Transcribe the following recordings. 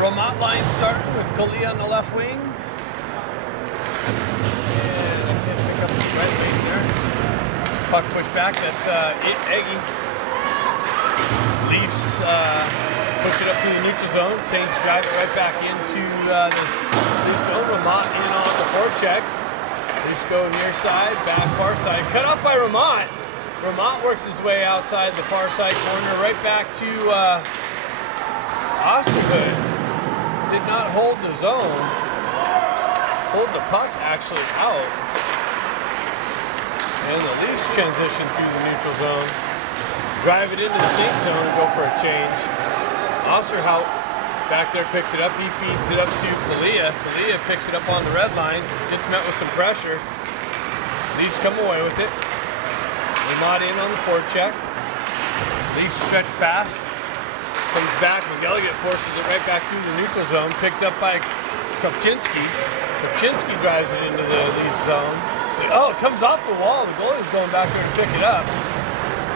Vermont line starting with Coley on the left wing. And I can't pick up the right wing there. Puck pushed back, that's Eggy. Leafs push it up to the neutral zone. Saints drive it right back into this Leafs zone. Vermont in on the forecheck. Leafs go near side, back far side. Cut off by Vermont. Vermont works his way outside the far side corner, right back to Osterhood. Did not hold the zone. Hold the puck actually out. And the Leafs transition to the neutral zone. Drive it into the same zone and go for a change. Osterhout back there picks it up. He feeds it up to Kalia. Kalia picks it up on the red line. Gets met with some pressure. Leafs come away with it. Vermont in on the forecheck. Leafs stretch pass. Comes back. McElligott forces it right back through the neutral zone. Picked up by Kopczynski. Kopczynski drives it into the Leafs zone. Oh, it comes off the wall. The goalie's going back there to pick it up.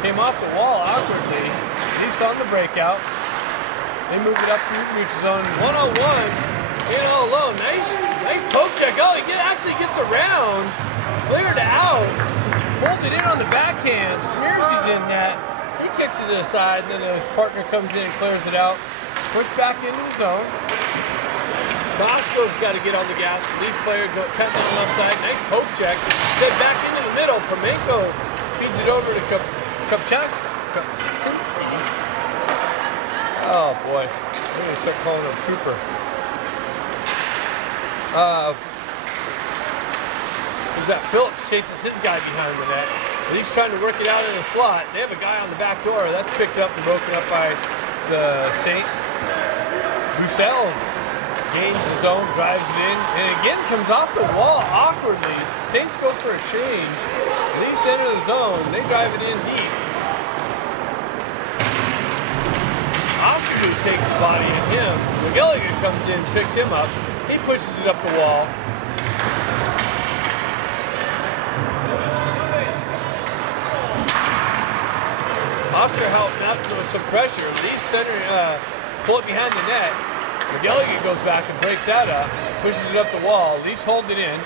Came off the wall awkwardly. Leafs on the breakout. They move it up through the neutral zone. 1-on-1. In all alone. Nice poke check. Oh, he actually gets around. Cleared out. Pulled it in on the backhand. Smearsy's in net. He kicks it to the side, and then his partner comes in and clears it out. Pushed back into the zone. Bosco's got to get on the gas. Leaf player cut down the left side. Nice poke check. Then back into the middle. Promenko feeds it over to Kopczynski. Oh boy. I'm going to start calling him Cooper. Who's that? Phillips chases his guy behind the net. He's trying to work it out in a slot. They have a guy on the back door. That's picked up and broken up by the Saints. Roussel gains the zone, drives it in, and again comes off the wall awkwardly. Saints go for a change. Leafs enter the zone. They drive it in deep. Osterhood takes the body at him. McElligott comes in, picks him up. He pushes it up the wall. Osterhout met with some pressure. Leafs center, pull it behind the net. McElligott goes back and breaks that up, pushes it up the wall. Leafs hold it in.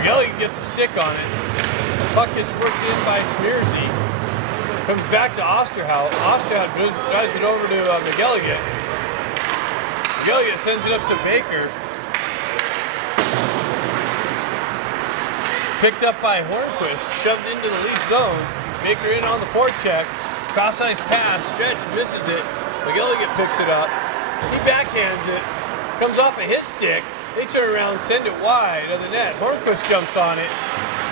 McElligott gets a stick on it. The puck gets worked in by Smearsy. Comes back to Osterhout. Osterhout drives it over to McElligott. McElligott sends it up to Baker. Picked up by Hornquist, shoved into the Leaf zone. Baker in on the forecheck. Cross-ice pass, stretch, misses it. McElligott picks it up. He backhands it. Comes off of his stick. They turn around and send it wide of the net. Hornquist jumps on it.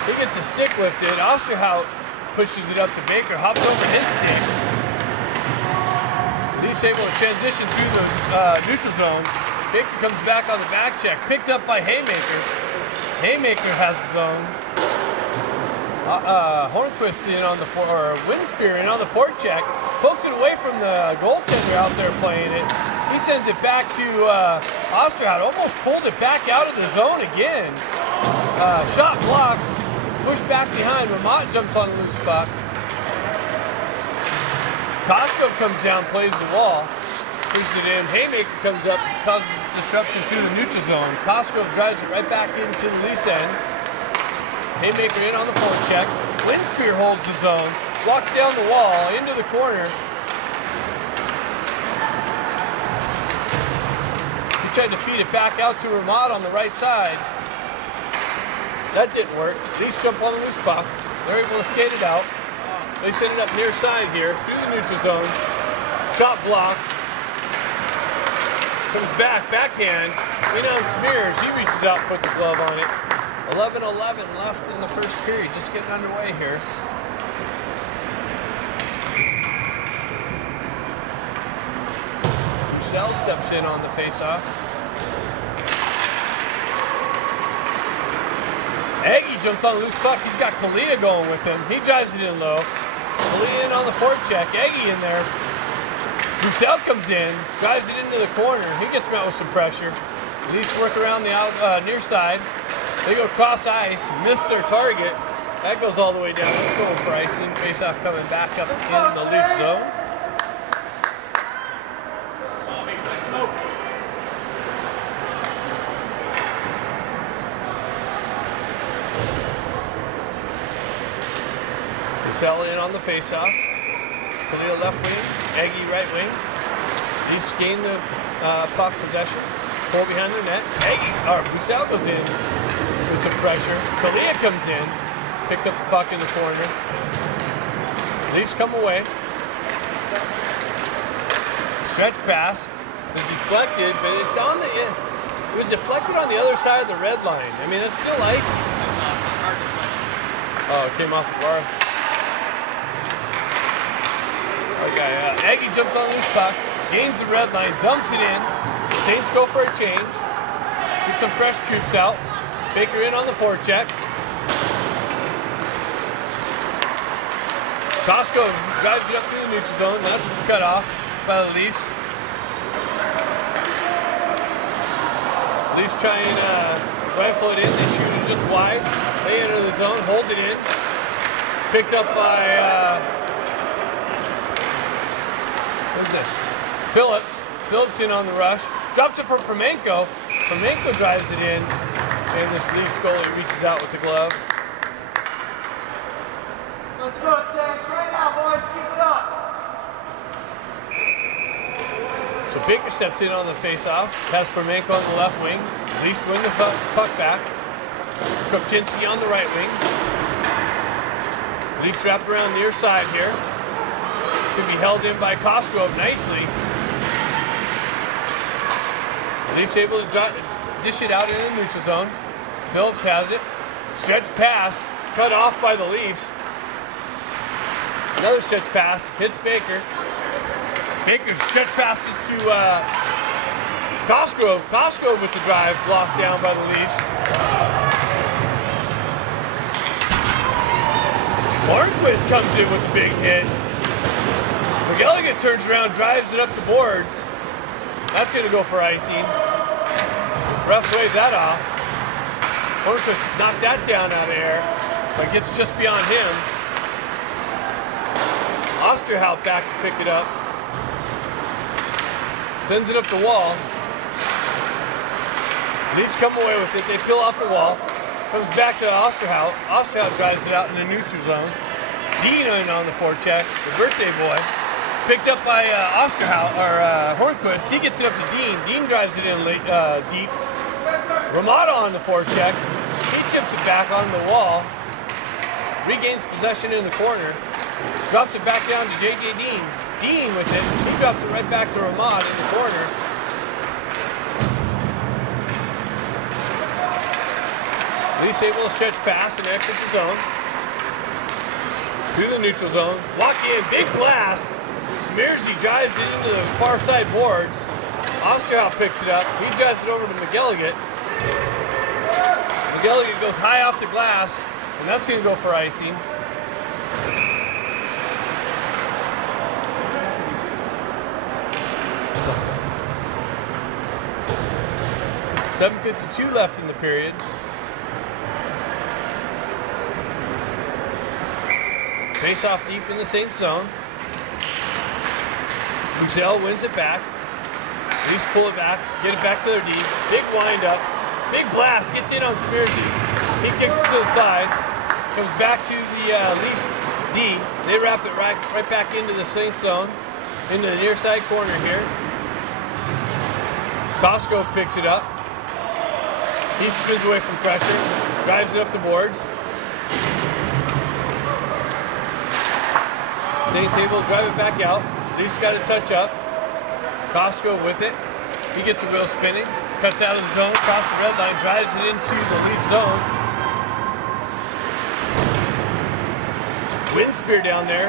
He gets a stick lifted. Osterhout pushes it up to Baker, hops over his stick. Leafs able to transition through the neutral zone. Baker comes back on the back check. Picked up by Haymaker. Haymaker has his own. Hornquist in on the Winspear in on the forecheck. Pokes it away from the goaltender out there playing it. He sends it back to Osterhout. Almost pulled it back out of the zone again. Shot blocked. Pushed back behind. Vermont jumps on the loose puck. Koskov comes down, plays the wall. Pushes it in. Haymaker comes up, causes disruption through the neutral zone. Koskov drives it right back into the Leafs end. Haymaker in on the forecheck. Winspear holds the zone. Walks down the wall, into the corner. He tried to feed it back out to Vermont on the right side. That didn't work. Leafs jump on the loose puck. They're able to skate it out. They send it up near side here, through the neutral zone. Shot blocked. Comes back, backhand, in on Smears. He reaches out, puts a glove on it. 11-11 left in the first period, just getting underway here. Roussel steps in on the face-off. Aggie jumps on the loose puck. He's got Kalia going with him. He drives it in low. Kalia in on the forecheck. Aggie in there. Roussel comes in, drives it into the corner. He gets met with some pressure. Leafs work around the near side. They go cross ice, miss their target. That goes all the way down. Let's go for icing. Face-off coming back up in the Leafs zone. Roussel in on the face-off. Khalil left wing, Aggie right wing. Leafs gain the puck possession. Pull behind their net. Roussel goes in with some pressure. Khalil comes in, picks up the puck in the corner. Leafs come away. Stretch pass was deflected, but it's on the end. It was deflected on the other side of the red line. I mean, it's still ice. Oh, it came off the bar. Okay, Aggie jumps on loose puck, gains the red line, dumps it in. Saints go for a change. Get some fresh troops out. Baker in on the forecheck. Costco drives it up through the neutral zone. That's cut off by the Leafs. Leafs try and rifle it in. They shoot it just wide. They enter the zone, hold it in. Picked up by, what's this? Phillips in on the rush. Drops it for Permenko. Permenko drives it in. And this Leafs goalie reaches out with the glove. Let's go, Saints. Right now, boys. Keep it up. So Baker steps in on the face-off. Has Permenko on the left wing. Leafs win the puck back. Kopczynski on the right wing. Leafs wrap around near side here. To be held in by Costco nicely. Leafs able to dish it out in the neutral zone. Phillips has it. Stretch pass. Cut off by the Leafs. Another stretch pass. Hits Baker. Baker stretch passes to Costco. Costco with the drive blocked down by the Leafs. Hornquist comes in with the big hit. McGilligan turns around, drives it up the boards. That's going to go for icing. Refs wave that off. Hornquist knocked that down out of air, but gets just beyond him. Osterhout back to pick it up. Sends it up the wall. Leafs come away with it. They peel off the wall. Comes back to Osterhout. Osterhout drives it out in the neutral zone. Dean in on the forecheck, the birthday boy. Picked up by Osterhout, or Hornquist. He gets it up to Dean. Dean drives it in late, deep. Ramada on the forecheck. He chips it back on the wall. Regains possession in the corner. Drops it back down to J.J. Dean. Dean with it. He drops it right back to Ramad in the corner. Leafs able to stretch pass and exit the zone. Through the neutral zone. Walk in. Big blast. Smearsy drives it into the far side boards. Osterhout picks it up. He drives it over to McGilligan. McGilligan goes high off the glass, and that's going to go for icing. .7:52 left in the period. Face off deep in the Saints zone. Roussel wins it back. Leafs pull it back, get it back to their D. Big wind up. Big blast, gets in on Smearsy. He kicks it to the side. Comes back to the Leafs D. They wrap it right back into the Saints zone. Into the near side corner here. Costco picks it up. He spins away from pressure. Drives it up the boards. Saints able to drive it back out. Leafs got a touch up. Costco with it. He gets a wheel spinning. Cuts out of the zone, across the red line, drives it into the Leaf zone. Wind spear down there.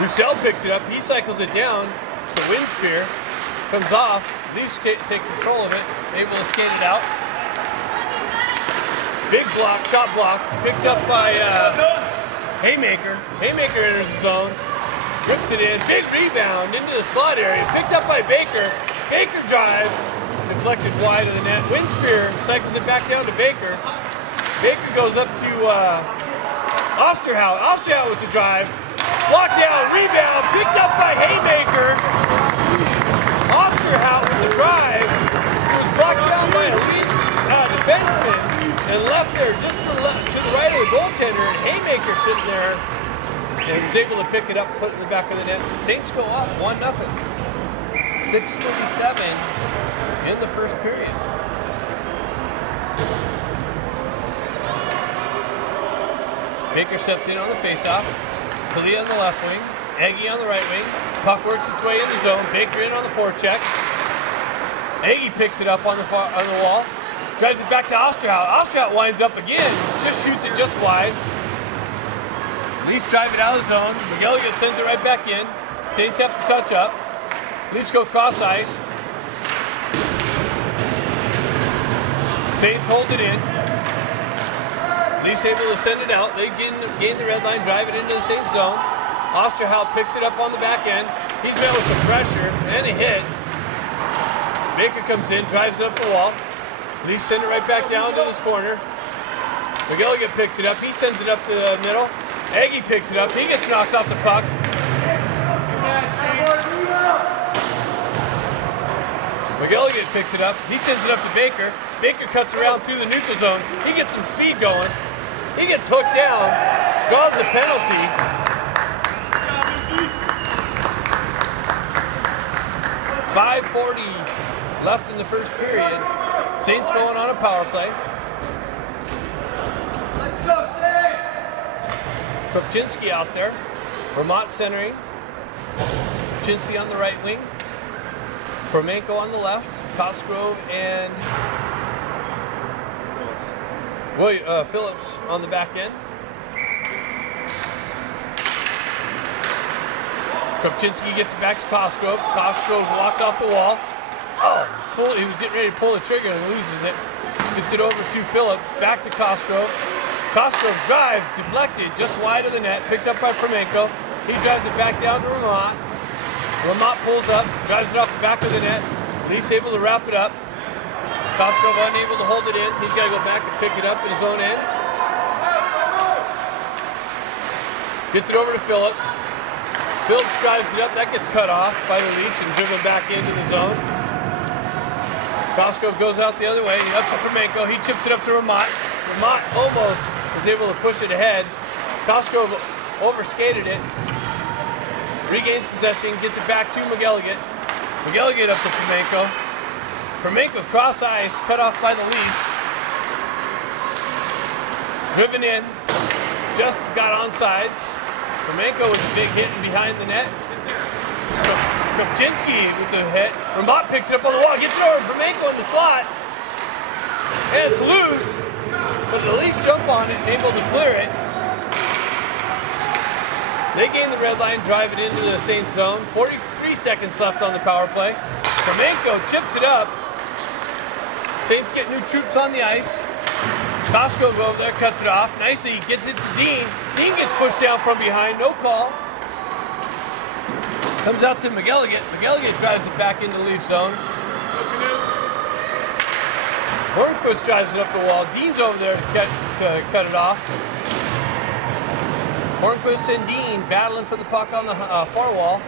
Roussel picks it up. He cycles it down to wind spear. Comes off. Leafs take control of it. Able to skate it out. Big block, shot block. Picked up by Haymaker. Haymaker enters the zone. Rips it in. Big rebound into the slot area. Picked up by Baker. Baker drive. Deflected wide of the net. Wind spear cycles it back down to Baker. Baker goes up to Osterhout. Osterhout with the drive. Blocked down. Rebound. Picked up by Haymaker. Osterhout with the drive. It was blocked down by a Leafs defenseman and left there just to the right of the goaltender, and Haymaker sitting there, and was able to pick it up, put it in the back of the net. Saints go up 1-0. 6:27 in the first period. Baker steps in on the faceoff. Kalia on the left wing. Aggie on the right wing. Puck works its way in the zone. Baker in on the forecheck. Aggie picks it up on the wall. Drives it back to Osterhout. Osterhout winds up again. Just shoots it just wide. Leafs drive it out of the zone. McGilligan sends it right back in. Saints have to touch up. Leafs go cross ice. Saints hold it in. Leafs able to send it out. They gain the red line, drive it into the same zone. Osterhout picks it up on the back end. He's met with some pressure and a hit. Baker comes in, drives it up the wall. Leafs send it right back down to this corner. McGilligan picks it up. He sends it up the middle. Aggie picks it up. He gets knocked off the puck. McGilligan picks it up. He sends it up to Baker. Baker cuts around through the neutral zone. He gets some speed going. He gets hooked down, draws a penalty. .540 left in the first period. Saints going on a power play. Let's go, Saints! Kropczynski out there. Vermont centering. Kropczynski on the right wing. Promenko on the left. Cosgrove and Phillips on the back end. Kropczynski gets it back to Cosgrove. Cosgrove walks off the wall. He was getting ready to pull the trigger and loses it. Gets it over to Phillips. Back to Cosgrove. Cosgrove's drive deflected just wide of the net. Picked up by Promenko. He drives it back down to Vermont. Vermont pulls up. Drives it off the back of the net. Leafs able to wrap it up. Cosgrove unable to hold it in. He's got to go back and pick it up in his own end. Gets it over to Phillips. Phillips drives it up. That gets cut off by the Leafs and driven back into the zone. Cosgrove goes out the other way. Up to Promenko. He chips it up to Vermont. Vermont almost was able to push it ahead. Cosgrove overskated it. Regains possession. Gets it back to McGilligan. McGilligan up to Promenko. Promenko cross ice, cut off by the Leafs. Driven in, just got on sides. Promenko with a big hit and behind the net. Kropczynski with the hit. Vermont picks it up on the wall, gets it over to Promenko in the slot. And it's loose, but the Leafs jump on it and able to clear it. They gain the red line, drive it into the Saints zone. 43 seconds left on the power play. Promenko chips it up. Saints get new troops on the ice. Cosgrove over there, cuts it off. Nicely, gets it to Dean. Dean gets pushed down from behind, no call. Comes out to McGilligan. McGilligan drives it back into the Leaf zone. Hornquist drives it up the wall. Dean's over there to cut it off. Hornquist and Dean battling for the puck on the far wall.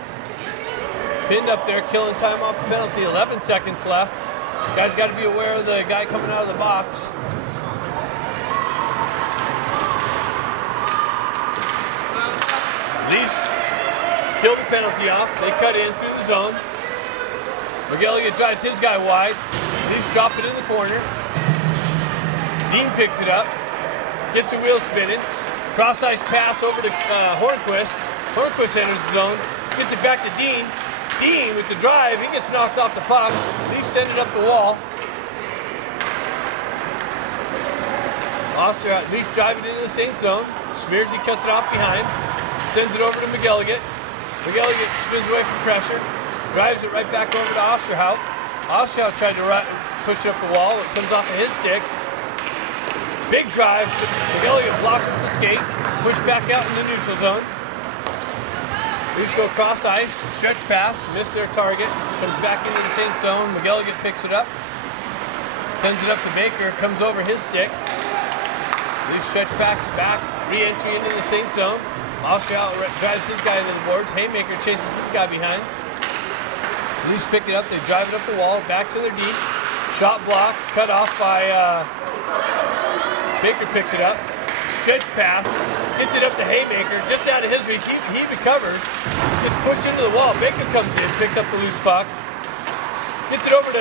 Pinned up there, killing time off the penalty. 11 seconds left. Guys got to be aware of the guy coming out of the box. Leafs kill the penalty off. They cut in through the zone. McGilligan drives his guy wide. Leafs drop it in the corner. Dean picks it up. Gets the wheel spinning. Cross ice pass over to Hornquist. Hornquist enters the zone. Gets it back to Dean. Dean with the drive. He gets knocked off the puck. Leafs send it up the wall. Osterhout. Leafs drive it into the Saints zone. Smearsy cuts it off behind. Sends it over to McGilligan. McGilligan spins away from pressure. Drives it right back over to Osterhout. Osterhout tried to push it up the wall. It comes off of his stick. Big drive. McGilligan blocks with the skate. Push back out in the neutral zone. Leafs go cross ice. Stretch pass. Miss their target. Comes back into the Saints zone. McGilligan picks it up. Sends it up to Baker. Comes over his stick. Leafs stretch backs back. Re-entry into the Saints zone. Osterhout drives his guy into the boards. Haymaker chases this guy behind. Leafs pick it up. They drive it up the wall. Back to their deep. Shot blocks. Cut off by Baker picks it up. stretch pass, gets it up to Haymaker, just out of his reach. He recovers, gets pushed into the wall. Baker comes in, picks up the loose puck, gets it over to,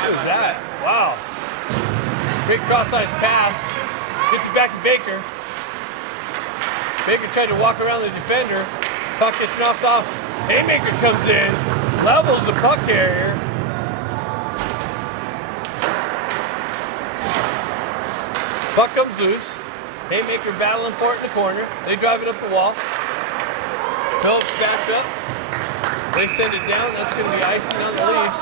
what was that? Wow. Great cross-ice pass, gets it back to Baker. Baker tried to walk around the defender, puck gets knocked off. Haymaker comes in, levels the puck carrier. Puck comes loose. Haymaker battling for it in the corner. They drive it up the wall. Phillips backs up. They send it down. That's going to be icing on the Leafs.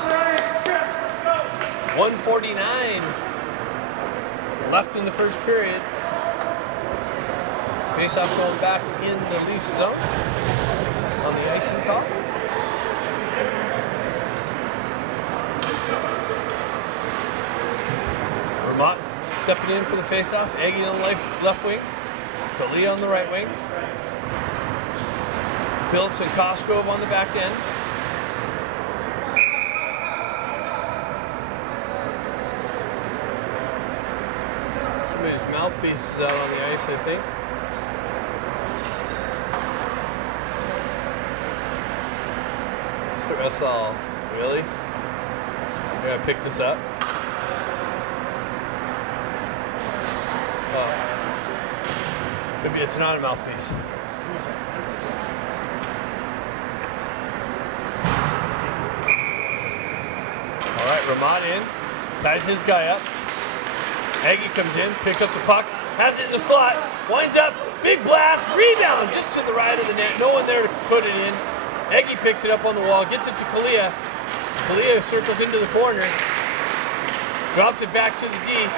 1:49 left in the first period. Face-off going back in the Leafs zone on the icing call. Vermont stepping in for the face-off. Aggie on the left wing. Kalia on the right wing. Phillips and Cosgrove on the back end. Somebody's mouthpiece is out on the ice, I think. That's all. Really? I gotta pick this up. Oh. Maybe it's not a mouthpiece. All right, Ramat in, ties his guy up. Aggie comes in, picks up the puck, has it in the slot, winds up, big blast, rebound just to the right of the net. No one there to put it in. Aggie picks it up on the wall, gets it to Kalia. Kalia circles into the corner, drops it back to the D.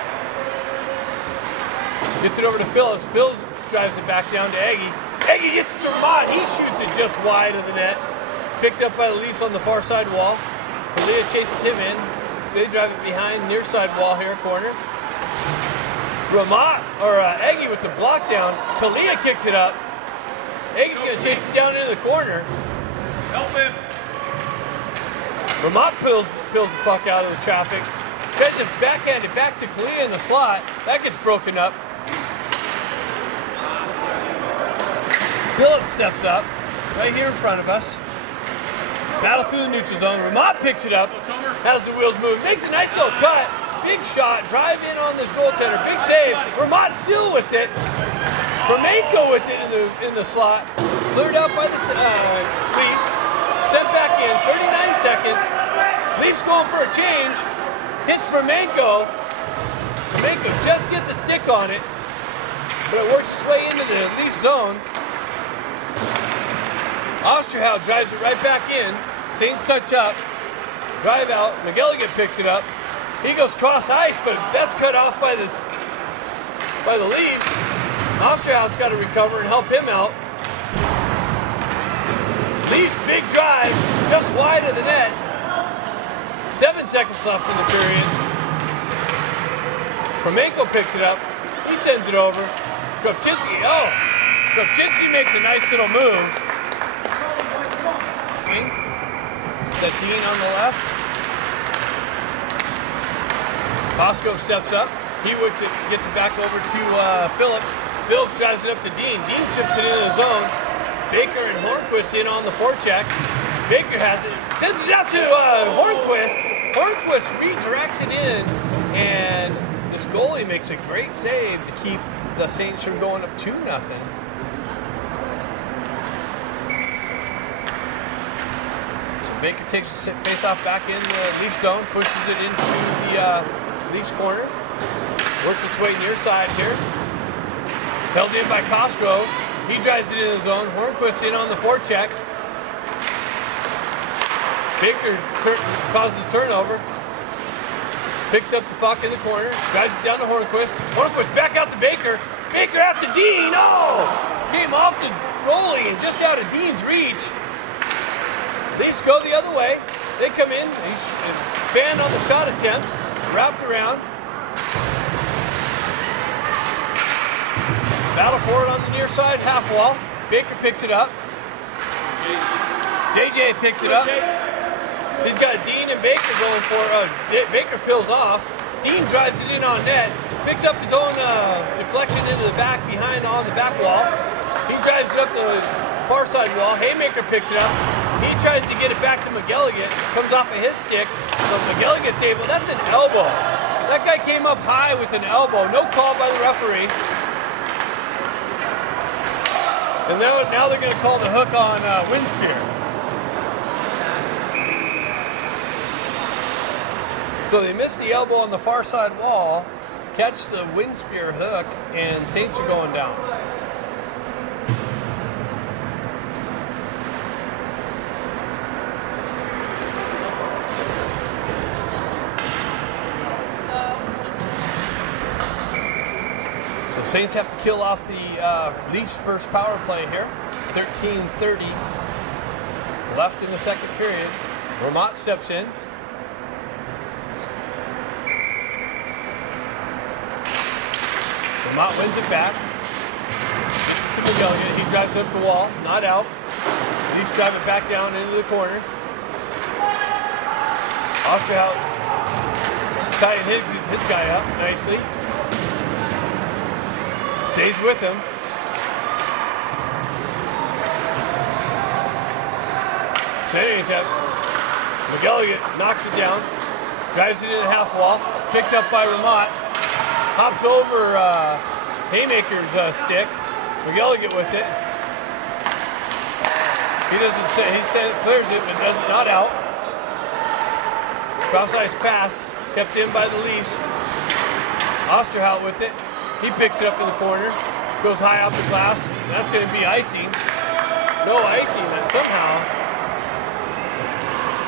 Gets it over to Phillips. Phillips drives it back down to Aggie. Aggie gets it to Ramat. He shoots it just wide of the net. Picked up by the Leafs on the far side wall. Kalia chases him in. They drive it behind near side wall here, corner. Aggie with the block down. Kalia kicks it up. Aggie's going to chase it down into the corner. Help him. Ramat peels the puck out of the traffic. Tries to backhand it back to Kalia in the slot. That gets broken up. Phillips steps up right here in front of us. Battle through the neutral zone. Ramat picks it up, has the wheels move, makes a nice little cut. Big shot, drive in on this goaltender. Big save. Ramat still with it. Romanko with it in the slot. Cleared out by the Leafs. Sent back in. 39 seconds. Leafs going for a change. Hits Romanko. Romanko just gets a stick on it, but it works its way into the Leafs zone. Osterhout drives it right back in. Saints touch up. Drive out. McGilligan picks it up. He goes cross ice, but that's cut off by the Leafs. Osterhout's got to recover and help him out. Leafs big drive, just wide of the net. 7 seconds left in the period. Romanko picks it up. He sends it over. Kopchinski makes a nice little move. That Dean on the left. Bosco steps up. He whips it, gets it back over to Phillips. Phillips drives it up to Dean. Dean chips it into the zone. Baker and Hornquist in on the forecheck. Baker has it, sends it out to Hornquist. Hornquist redirects it in, and this goalie makes a great save to keep the Saints from going up 2-0. Baker takes the face-off back in the Leaf zone, pushes it into the Leafs corner, works its way near side here. Held in by Cosgrove. He drives it in the zone. Hornquist in on the forecheck. Baker causes a turnover. Picks up the puck in the corner, drives it down to Hornquist. Hornquist back out to Baker. Baker out to Dean. Oh! Came off the goalie and just out of Dean's reach. Leafs go the other way. They come in. He's fanned on the shot attempt. Wrapped around. Battle for it on the near side half wall. Baker picks it up. JJ picks it up. He's got Dean and Baker going for it. Baker peels off. Dean drives it in on net. picks up his own deflection into the back behind on the back wall. He drives it up the far side wall. Haymaker picks it up. He tries to get it back to McElligott. Comes off of his stick. But McElligott's able. That's an elbow. That guy came up high with an elbow. No call by the referee. And now they're going to call the hook on wind spear. So they missed the elbow on the far side wall, catch the wind spear hook, and Saints are going down. So Saints have to kill off the Leafs' first power play here. 13:30 left in the second period. Vermont steps in. Vermont wins it back. Gets it to McElligott. He drives up the wall. Not out. Leafs drive it back down into the corner. Osterhout tying his guy up nicely. Stays with him. Center tap. McElligott knocks it down. Drives it into the half wall. Picked up by Vermont. Hops over Haymaker's stick. McElligott with it. He doesn't say, clears it, but does it not out. Cross ice pass, kept in by the Leafs. Osterhout with it. He picks it up in the corner, goes high off the glass. That's going to be icing. No icing, then somehow.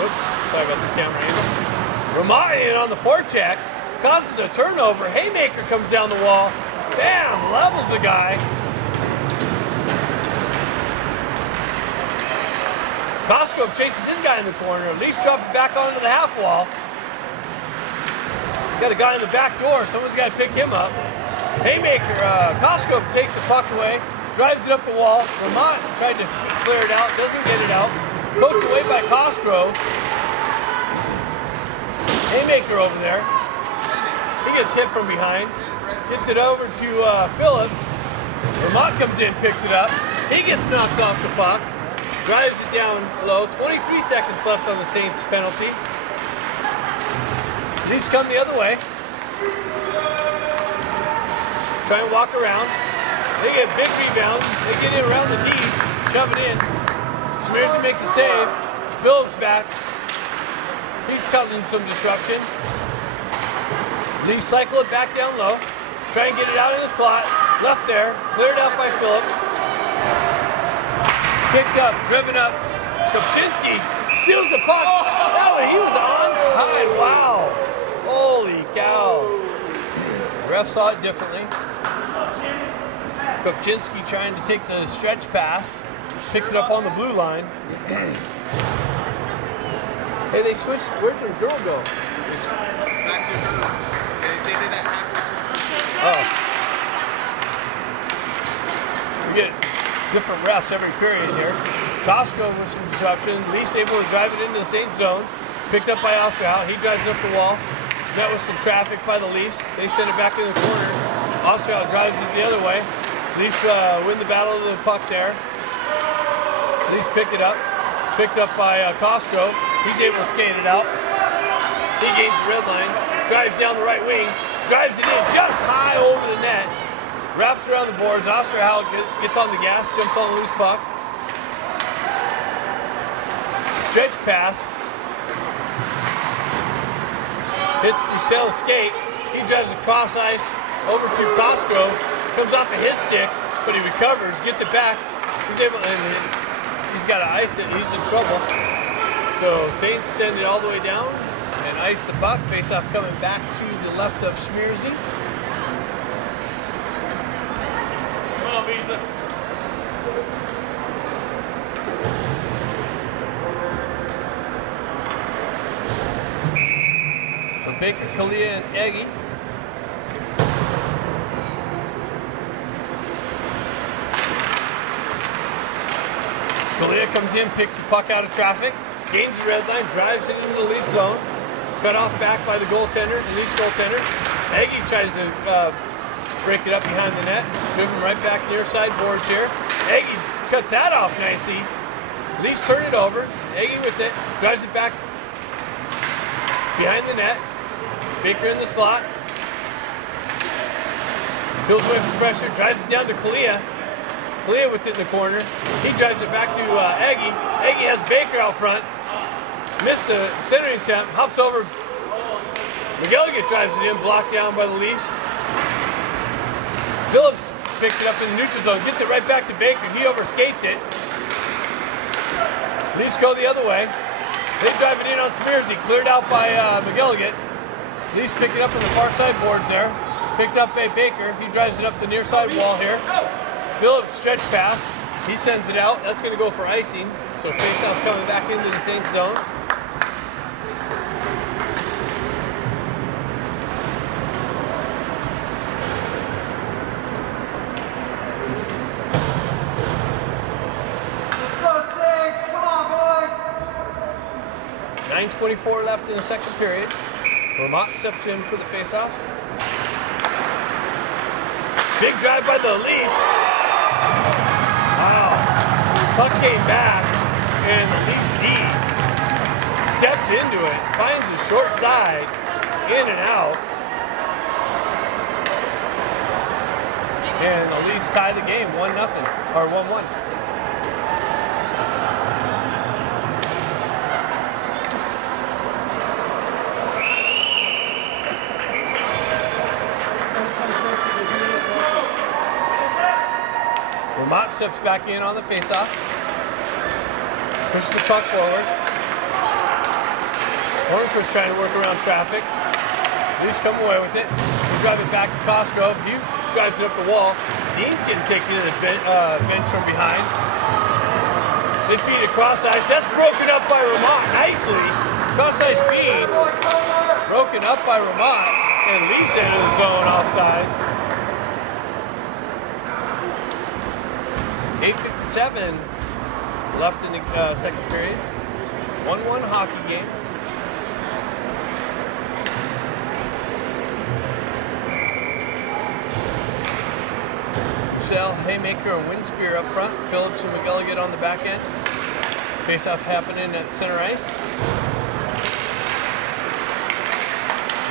Oops, sorry about the camera angle. Vermont in on the forecheck. Causes a turnover. Haymaker comes down the wall. Bam! Levels the guy. Costco chases his guy in the corner. Leafs drop it back onto the half wall. Got a guy in the back door. Someone's got to pick him up. Haymaker, Costco takes the puck away. Drives it up the wall. Vermont tried to clear it out. Doesn't get it out. Poked away by Costco. Haymaker over there. He gets hit from behind, gets it over to Phillips. Vermont comes in, picks it up. He gets knocked off the puck, drives it down low. 23 seconds left on the Saints penalty. Leafs come the other way. Try and walk around. They get a big rebound. They get in around the D, shove it in. Smearson makes a save. Phillips back. He's causing some disruption. Leafs cycle it back down low. Try and get it out in the slot. Left there. Cleared out by Phillips. Picked up. Driven up. Kopczynski steals the puck. Oh, he was onside. Wow. Holy cow. Ref saw it differently. Kopczynski trying to take the stretch pass. Picks it up on the blue line. Hey, they switched. Where'd their girl go? Back to her. They did that backwards. Oh. We get different refs every period here. Costco with some disruption. Leafs able to drive it into the Saints zone. Picked up by Osterhout. He drives up the wall. Met with some traffic by the Leafs. They send it back in the corner. Osterhout drives it the other way. Leafs win the battle of the puck there. Leafs pick it up. Picked up by Costco. He's able to skate it out. He gains the red line. Drives down the right wing. Drives it in just high over the net. Wraps around the boards. Osterhout gets on the gas. Jumps on the loose puck. Stretch pass. Hits Broussel's skate. He drives across ice over to Costco. Comes off of his stick, but he recovers, gets it back. He's able, and he's got to ice it. He's in trouble. So Saints send it all the way down and ice the puck. Face-off coming back to the left of Smearsy. Come on, Visa. So Baker, Kalia, and Eggy. Kalia comes in, picks the puck out of traffic, gains the red line, drives it into the Leaf zone. Cut off back by the goaltender, the Leafs goaltender. Aggie tries to break it up behind the net. Driven right back near side boards here. Aggie cuts that off nicely. Leafs turn it over. Aggie with it. Drives it back behind the net. Baker in the slot. Peels away from pressure. Drives it down to Kalia. Kalia with it in the corner. He drives it back to Aggie. Aggie has Baker out front. Missed the centering attempt. Hops over. McGilligan drives it in. Blocked down by the Leafs. Phillips picks it up in the neutral zone. Gets it right back to Baker. He overskates it. Leafs go the other way. They drive it in on Smearsy. Cleared out by McGilligan. Leafs pick it up on the far side boards there. Picked up by Baker. He drives it up the near side wall here. Phillips stretch pass. He sends it out. That's going to go for icing. So face-off coming back into the same zone. Let's go, Saints. Come on, boys. 9:24 left in the second period. Vermont steps in for the face-off. Big drive by the Leafs. Wow. Puck came back, and the Leafs D steps into it, finds a short side, in and out. And the Leafs tie the game 1-0, or 1-1. Vermont steps back in on the faceoff. Pushes the puck forward. Hornquist trying to work around traffic. Leafs come away with it. They drive it back to Cosgrove. He drives it up the wall. Dean's getting taken to the bench from behind. They feed it cross ice. That's broken up by Vermont nicely. Cross ice feed. Broken up by Vermont. And Leafs into the zone offsides. 8:57 left in the second period. 1-1 hockey game. Roussel, Haymaker, and Winspear up front. Phillips and McGilligan on the back end. Face-off happening at center ice.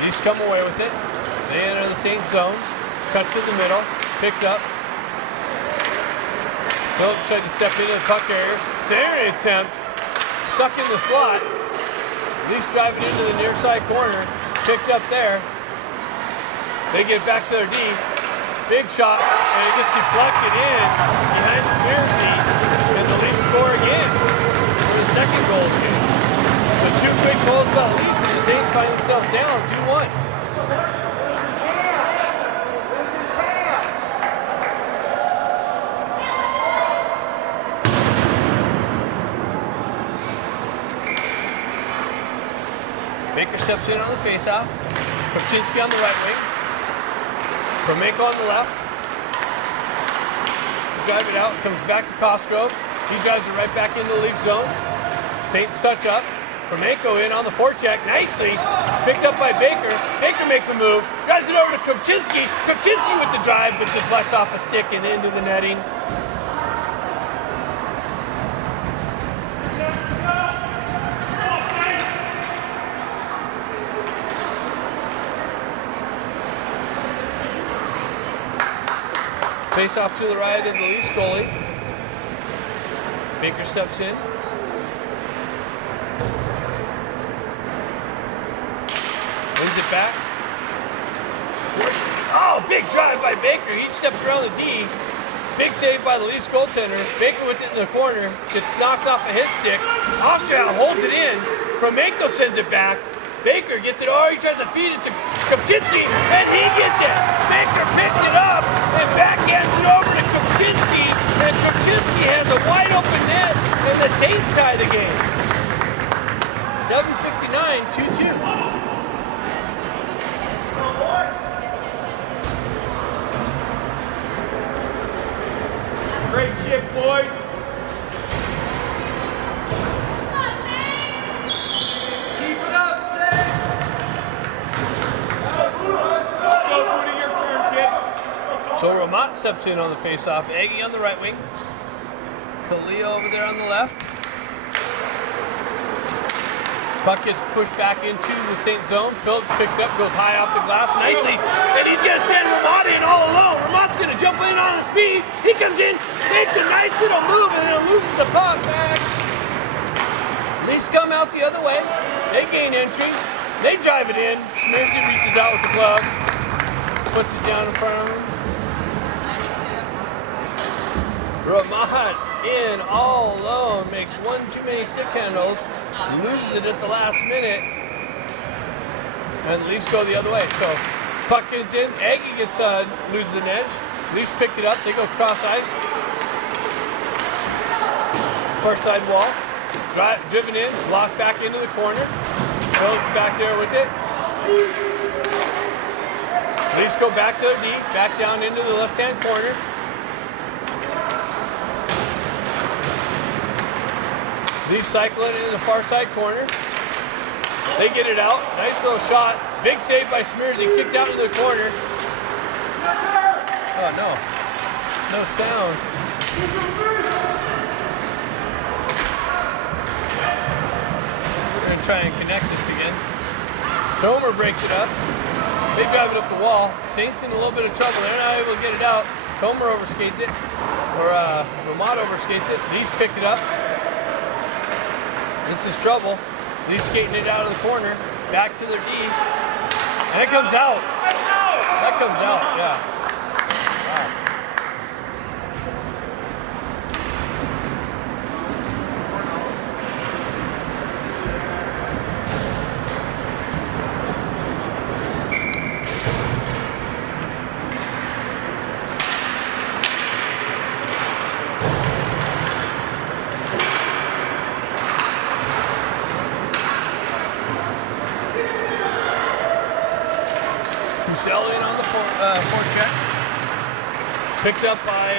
Leafs come away with it. They enter the same zone. Cut to the middle. Picked up. Phillips tried to step into the puck area. Centering attempt. Stuck in the slot. Leafs driving into the near side corner. Picked up there. They get back to their D. Big shot, and it gets deflected in behind Smearsy. And the Leafs score again for the second goal of the game. So two quick goals by the Leafs, and the Saints find themselves down 2-1. Baker steps in on the faceoff. Kopczynski on the right wing. Promenko on the left. Drive it out. Comes back to Cosgrove. He drives it right back into the Leaf zone. Saints touch up. Promenko in on the forecheck. Nicely. Picked up by Baker. Baker makes a move. Drives it over to Kopczynski. Kopczynski with the drive, but deflects off a stick and into the netting. Face off to the right of the Leafs goalie. Baker steps in. Wins it back. Oh, big drive by Baker. He stepped around the D. Big save by the Leafs goaltender. Baker with it in the corner. Gets knocked off of his stick. Austria holds it in. Promenko sends it back. Baker gets it. Oh, he tries to feed it to Kopczynski, and he gets it. Baker picks it up and backhands it over to Kopczynski, and Kopczynski has a wide open net, and the Saints tie the game. 7:59, 2-2. Great shift, boys. Keep it up, Saints. Let's go. steps in on the face-off. Aggie on the right wing. Kalia over there on the left. Puck gets pushed back into the St. Zone. Phillips picks it up, goes high off the glass nicely, and he's going to send Ramada in all alone. Ramad's going to jump in on the speed. He comes in, makes a nice little move, and then loses the puck back. Leafs come out the other way. They gain entry. They drive it in. Smearsy reaches out with the glove, puts it down in front of him. Ramad in all alone, makes one too many stick handles. Loses it at the last minute, and the Leafs go the other way. So puck gets in, Aggie gets loses an edge. Leafs pick it up, they go cross ice, far side wall, driven in, blocked back into the corner. Phillips back there with it. Leafs go back to the D, back down into the left-hand corner. Leafs cycle it into the far side corner. They get it out. Nice little shot. Big save by Smearsy. Kicked out into the corner. Oh, no. No sound. We're going to try and connect this again. Tomer breaks it up. They drive it up the wall. Saints in a little bit of trouble. They're not able to get it out. Tomer overskates it. Or Ramada overskates it. Leafs picked it up. This is trouble. Leafs skating it out of the corner, back to their D, and it comes out. That comes out, yeah. Wow. Husell in on the forecheck. Picked up by,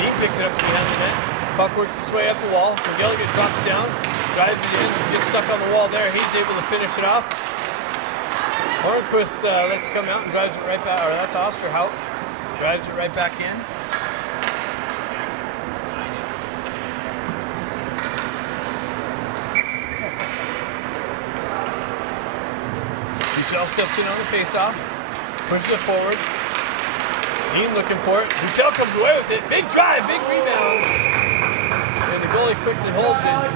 he picks it up behind the net. Puck works his way up the wall. McGilligan drops down, drives it in, gets stuck on the wall there. He's able to finish it off. Hornquist lets it come out and drives it right back, or that's Osterhout. Drives it right back in. Husell steps in on the faceoff, pushes it forward. Dean looking for it. Husell comes away with it. Big drive, big rebound. And the goalie quickly holds it.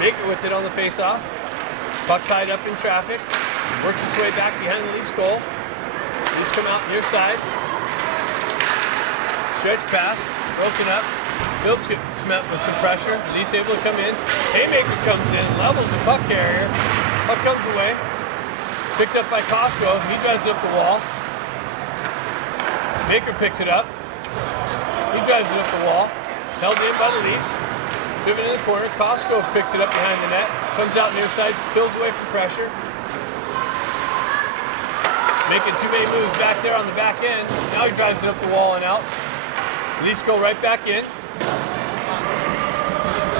Baker with it on the faceoff. Puck tied up in traffic. Works its way back behind the Leafs goal. Leafs come out near side. Stretch pass. Broken up. Phillips gets met with some pressure. Leafs able to come in. Haymaker comes in. Levels the puck carrier. Puck comes away. Picked up by Costco. He drives it up the wall. Baker picks it up. He drives it up the wall. Held in by the Leafs. Driven in the corner. Costco picks it up behind the net. Comes out near side, peels away from pressure. Making too many moves back there on the back end. Now he drives it up the wall and out. Leafs go right back in.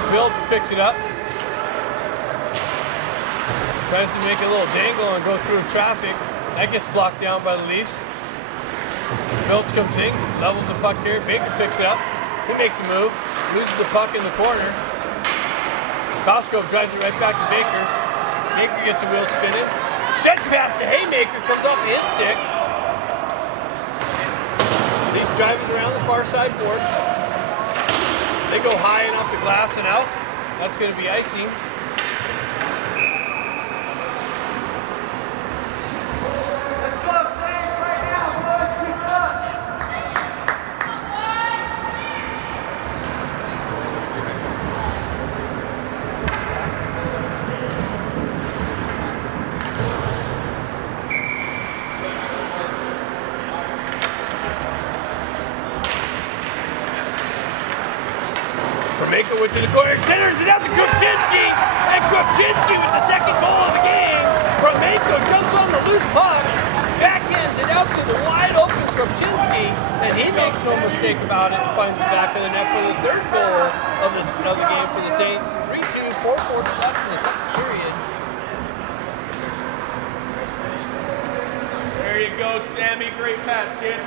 Phillips picks it up. Tries to make a little dangle and go through traffic. That gets blocked down by the Leafs. Phillips comes in, levels the puck here. Baker picks it up. He makes a move. Loses the puck in the corner. Costco drives it right back to Baker. Baker gets the wheel spinning. Stretch pass to Haymaker, comes off his stick. Leafs driving around the far side boards. They go high and off the glass and out. That's going to be icing. Let's go, Saints, right now, boys. Keep it up. Jamaica went to the corner, centers it out to Krupczynski, and Krupczynski with the second goal of the game. Jamaica comes on the loose puck. backhands it out to the wide open Kropczynski, and he makes no mistake about it and finds the back of the net for the third goal of the game for the Saints. 3-2, 4:40 left in the second period. There you go, Sammy. Great pass, kid.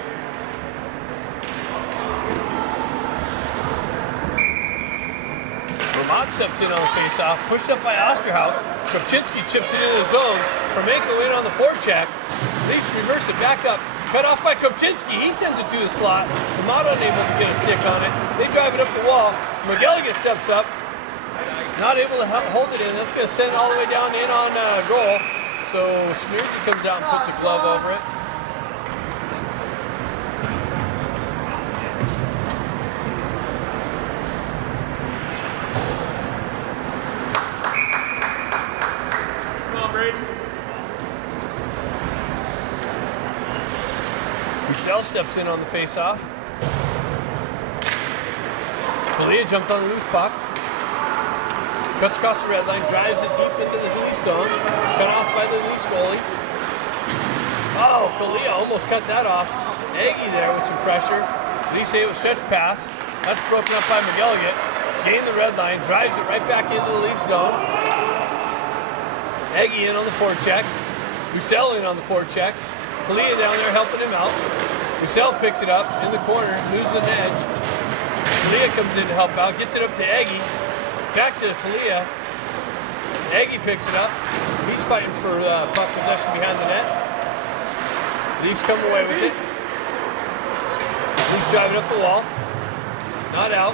Vermont steps in on the faceoff, pushed up by Osterhout. Kropczynski chips it into the zone. Hermanko in on the forecheck. Leafs reverse it back up. Cut off by Kropczynski. He sends it to the slot. Vermont unable to get a stick on it. They drive it up the wall. McGilligan steps up. Not able to hold it in. That's going to send it all the way down in on goal. So Schmierze comes out and puts a glove over it. Roussel steps in on the face-off. Kalia jumps on the loose puck. Cuts across the red line, drives it deep into the Leafs zone. Cut off by the Leafs goalie. Oh, Kalia almost cut that off. Aggie there with some pressure. Leafs able to stretch pass. That's broken up by McGilligan. Gain the red line, drives it right back into the Leafs zone. Aggie in on the forecheck. Roussel in on the forecheck. Kalia down there helping him out. Roussel picks it up in the corner, loses an edge. Kalia comes in to help out, gets it up to Aggie. Back to Kalia. Aggie picks it up. He's fighting for puck possession behind the net. Leafs come away with it. Leafs drive it up the wall. Not out.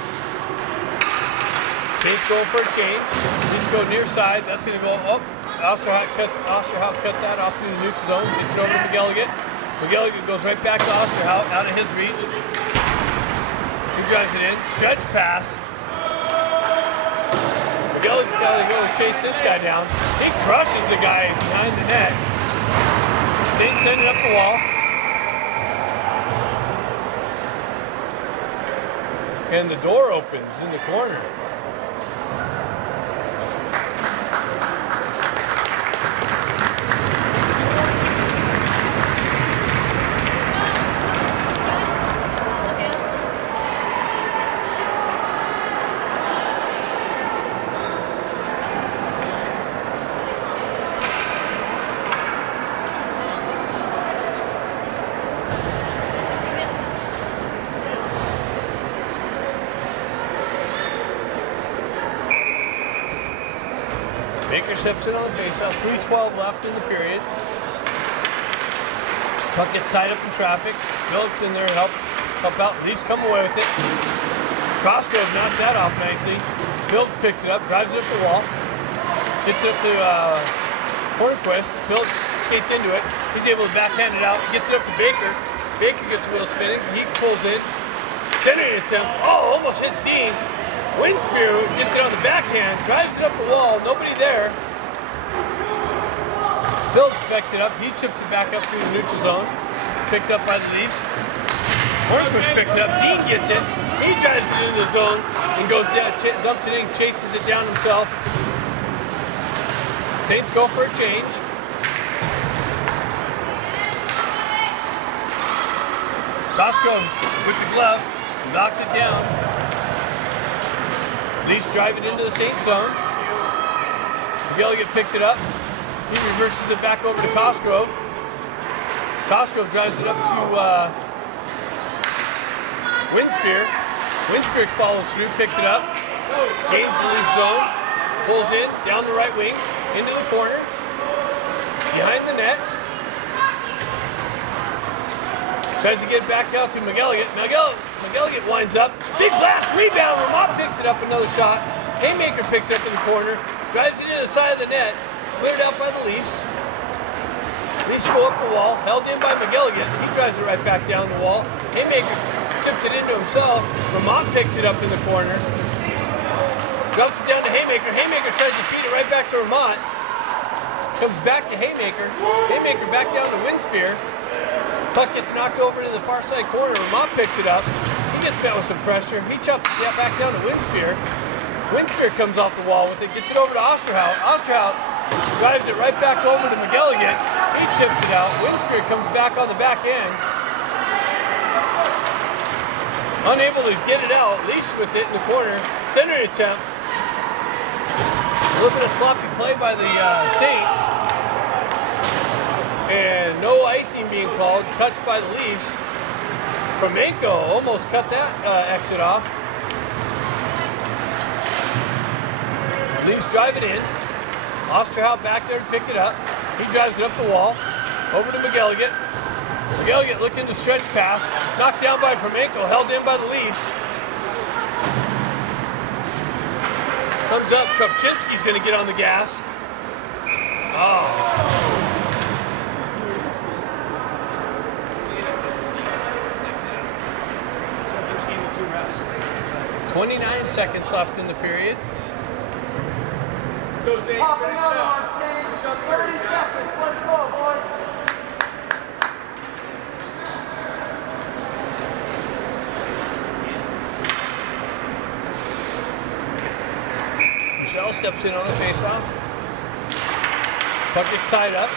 Saints going for a change. Leafs go near side. That's going to go up. Osterhout cut that off through the neutral zone. Gets it over to McGilligan. McGilligan goes right back to Osterhout, out of his reach. He drives it in. Stretch pass. McGilligan's got to go chase this guy down. He crushes the guy behind the net. Saints send it up the wall. And the door opens in the corner. Baker steps in on the faceoff. 3:12 left in the period. Puck gets tied up in traffic. Phillips in there to help out. Leafs come away with it. Cosgrove knocks that off nicely. Phillips picks it up, drives it up the wall. Gets it up to Hornquist. Phillips skates into it. He's able to backhand it out. Gets it up to Baker. Baker gets a wheel spinning. He pulls in. Centering attempt. Oh, almost hits Dean. Winspear gets it on the backhand, drives it up the wall, nobody there. Phillips backs it up, he chips it back up to the neutral zone. Picked up by the Leafs. Hornquist picks it up, Dean gets it, he drives it into the zone and goes down, dumps it in, chases it down himself. Saints go for a change. Bosco with the glove, knocks it down. Leafs drive it into the Saints zone. Gilligan picks it up. He reverses it back over to Cosgrove. Cosgrove drives it up to Winspear. Winspear follows through, picks it up, gains the Leafs zone, pulls in, down the right wing, into the corner, behind the net. Tries to get it back out to McGilligan. McGilligan winds up. Big blast, rebound. Vermont picks it up, another shot. Haymaker picks it up in the corner. Drives it into the side of the net. Cleared out by the Leafs. Leafs go up the wall. Held in by McGilligan. He drives it right back down the wall. Haymaker chips it into himself. Vermont picks it up in the corner. Drops it down to Haymaker. Haymaker tries to feed it right back to Vermont. Comes back to Haymaker. Haymaker back down to Winspear. Puck gets knocked over to the far side corner. Vermont picks it up. He gets met with some pressure. He chops it back down to Winspear. Winspear comes off the wall with it, gets it over to Osterhout. Osterhout drives it right back over to McGilligan. He chips it out. Winspear comes back on the back end. Unable to get it out. Leafs with it in the corner. Centering attempt. A little bit of sloppy play by the Saints. And no icing being called. Touched by the Leafs. Promenko almost cut that exit off. Leafs drive it in. Osterhout back there to pick it up. He drives it up the wall. Over to McGilligan. McGilligan looking to stretch pass. Knocked down by Promenko. Held in by the Leafs. Comes up. Kopczynski's going to get on the gas. Oh. 29 seconds left in the period. Pop another one, Saints. 30 seconds. Let's go, boys. Michelle steps in on the faceoff. Puck gets tied up.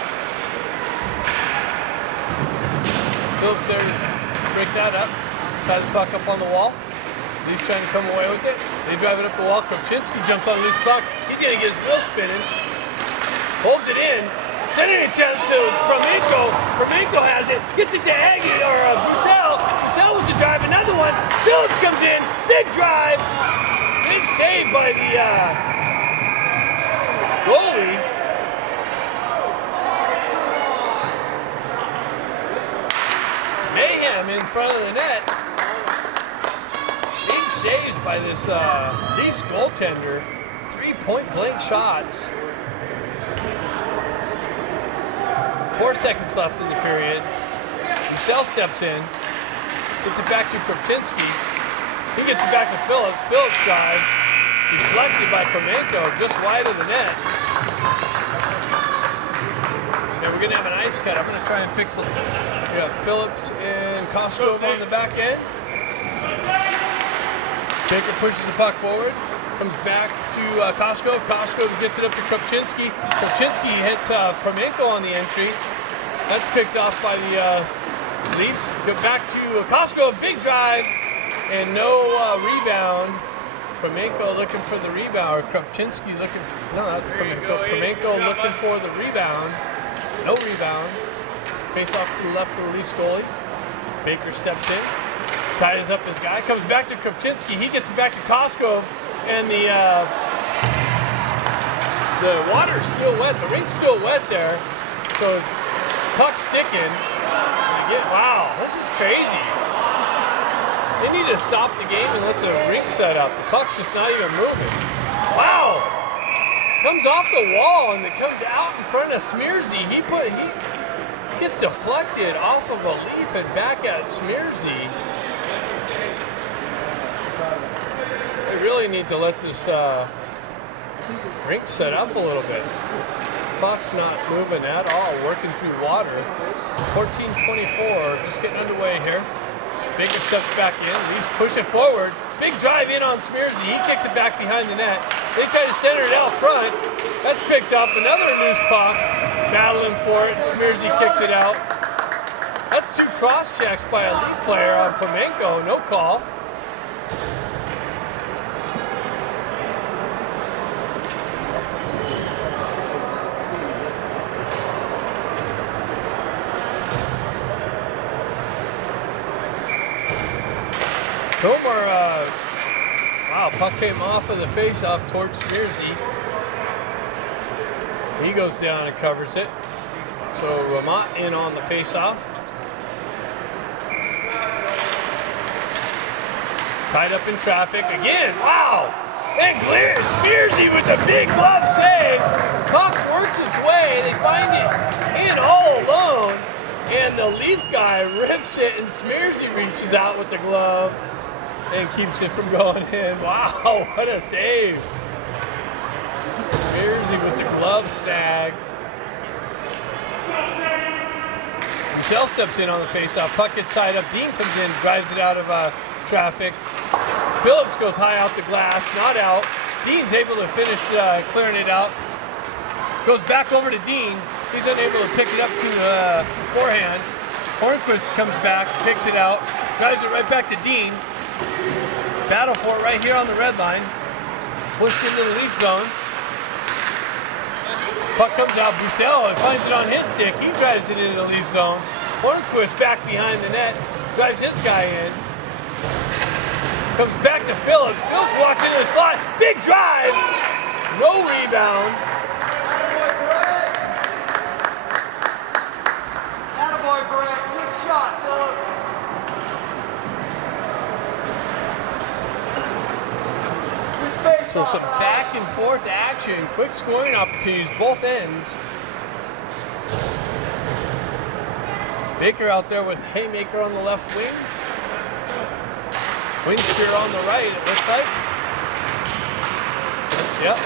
Phillips there to break that up. Tie the puck up on the wall. Leafs trying to come away with it. They drive it up the wall. Kopczynski jumps on the loose puck. He's going to get his wheel spinning. Holds it in. Centering attempt to Promenko. Promenko has it. Gets it to Aggie or Brussel. Brussel was to drive another one. Phillips comes in. Big drive. Big save by the goalie. It's mayhem in front of the net. Saves by this Leafs goaltender. 3 point-blank shots. 4 seconds left in the period. Michelle steps in. Gets it back to Kopczynski. He gets it back to Phillips. Phillips drives. Deflected by Promenko, just wide of the net. And we're going to have an ice cut. I'm going to try and fix it. We have Phillips and Costco on the back end. Baker pushes the puck forward, comes back to Costco. Costco gets it up to Kopczynski. Kopczynski hits Promenko on the entry. That's picked off by the Leafs. Go back to Costco, big drive, and no rebound. Promenko looking for the rebound, or Kopczynski looking, no, that's Promenko. Promenko looking for the rebound. No rebound. Face off to the left of the Leafs goalie. Baker steps in. Ties up his guy, comes back to Kopczynski. He gets it back to Costco, and the water's still wet. The rink's still wet there, so puck's sticking. Wow, this is crazy. They need to stop the game and let the rink set up. The puck's just not even moving. Wow, comes off the wall and it comes out in front of Smearsy. He gets deflected off of a Leaf and back at Smearsy. They really need to let this rink set up a little bit. Puck's not moving at all, working through water. 14:24, just getting underway here. Baker steps back in, Leafs push it forward. Big drive in on Smearsy, he kicks it back behind the net. They try to center it out front. That's picked up, another loose puck. Battling for it, Smearsy kicks it out. That's 2 cross checks by a Leaf player on Promenko, no call. Tomar, wow, puck came off of the face-off towards Smearsy. He goes down and covers it. So Ramat in on the face-off. Tied up in traffic again. Wow! And clear. Smearsy with the big glove save. Puck works its way. They find it in all alone. And the Leaf guy rips it, and Smearsy reaches out with the glove and keeps it from going in. Wow, what a save. Smearsy with the glove snag. Michelle steps in on the faceoff. Puck gets tied up. Dean comes in, drives it out of traffic. Phillips goes high off the glass, not out. Dean's able to finish clearing it out. Goes back over to Dean. He's unable to pick it up to the forehand. Hornquist comes back, picks it out, drives it right back to Dean. Battle for it right here on the red line. Pushed into the Leaf zone. Puck comes out. Bucell finds it on his stick. He drives it into the Leaf zone. Hornquist back behind the net, drives his guy in. Comes back to Phillips. Phillips walks into the slot. Big drive. No rebound. Attaboy, Brett. Good shot, Phillips. So some back and forth action, quick scoring opportunities, both ends. Baker out there with Haymaker on the left wing. Winspear on the right, it looks like. Yep.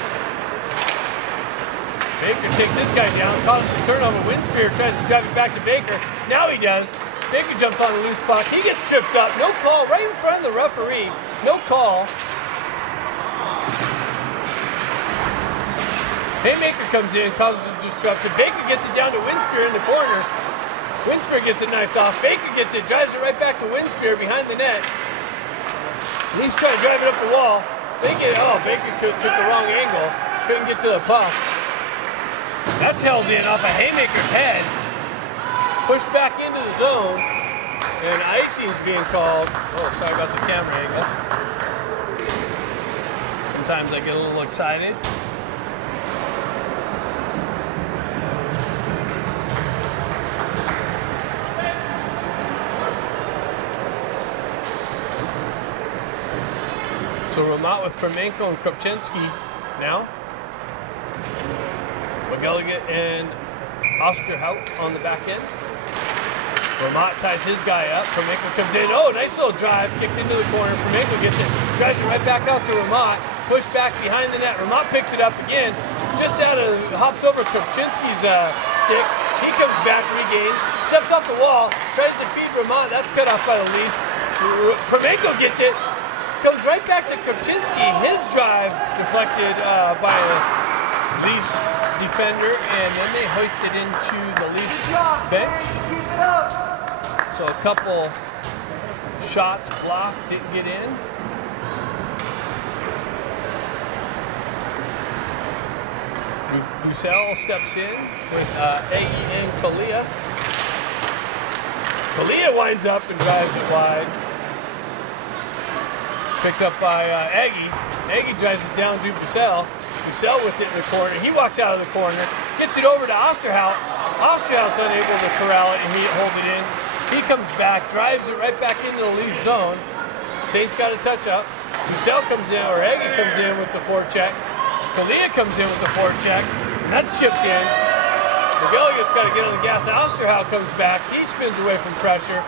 Baker takes this guy down, causes a turnover. Winspear tries to drive it back to Baker. Now he does. Baker jumps on the loose puck. He gets tripped up. No call, right in front of the referee. No call. Haymaker comes in, causes a disruption. Baker gets it down to Winspear in the corner. Winspear gets it knifed off. Baker gets it, drives it right back to Winspear behind the net. Leafs try to drive it up the wall. Baker took the wrong angle. Couldn't get to the puck. That's held in off of Haymaker's head. Pushed back into the zone. And icing's being called. Oh, sorry about the camera angle. Sometimes I get a little excited. So Ramat with Kremenko and Kropczynski now. McGilligan and Osterhout on the back end. Ramat ties his guy up. Kremenko comes in. Oh, nice little drive. Kicked into the corner. Kremenko gets it. Drives it right back out to Ramat. Pushed back behind the net. Ramat picks it up again. Just hops over Kropczynski's stick. He comes back, regains. Steps off the wall. Tries to feed Ramat. That's cut off by the Leafs. Kremenko gets it. Goes right back to Kropczynski. His drive deflected by a Leafs defender, and then they hoist it into the Leafs bench. So a couple shots blocked, didn't get in. Bucell steps in with Aggie and Kalia. Kalia winds up and drives it wide. Picked up by Aggie. Aggie drives it down to Bucell. Bucell with it in the corner. He walks out of the corner, gets it over to Osterhout. Osterhout's unable to corral it and he hold it in. He comes back, drives it right back into the Leaf zone. Saints got a touch up. Bucell comes in, or Aggie comes in with the forecheck. Kalia comes in with the forecheck, and that's chipped in. McGilligan's got to get on the gas. Osterhout comes back. He spins away from pressure,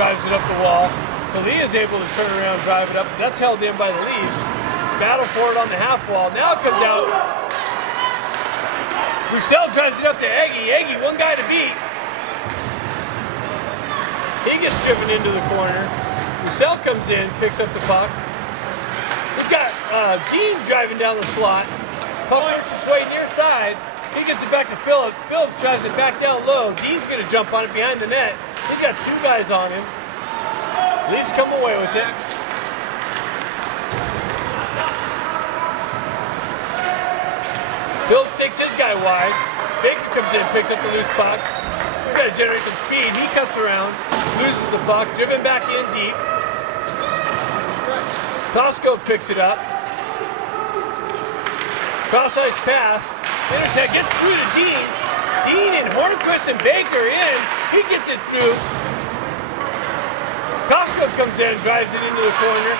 drives it up the wall. Kalia is able to turn around, drive it up. But that's held in by the Leafs. Battle for it on the half wall. Now it comes out. Bucell drives it up to Aggie. Aggie, one guy to beat. He gets driven into the corner. Bucell comes in, picks up the puck. He's got Dean driving down the slot. Puck works his way near side. He gets it back to Phillips. Phillips drives it back down low. Dean's going to jump on it behind the net. He's got two guys on him. Leafs come away with it. Phillips takes his guy wide. Baker comes in, picks up the loose puck. He's got to generate some speed. He cuts around, loses the puck, driven back in deep. Koskov picks it up. Cross-ice pass. Intercept, gets through to Dean. Dean and Hornquist and Baker in. He gets it through. Koskov comes in, drives it into the corner,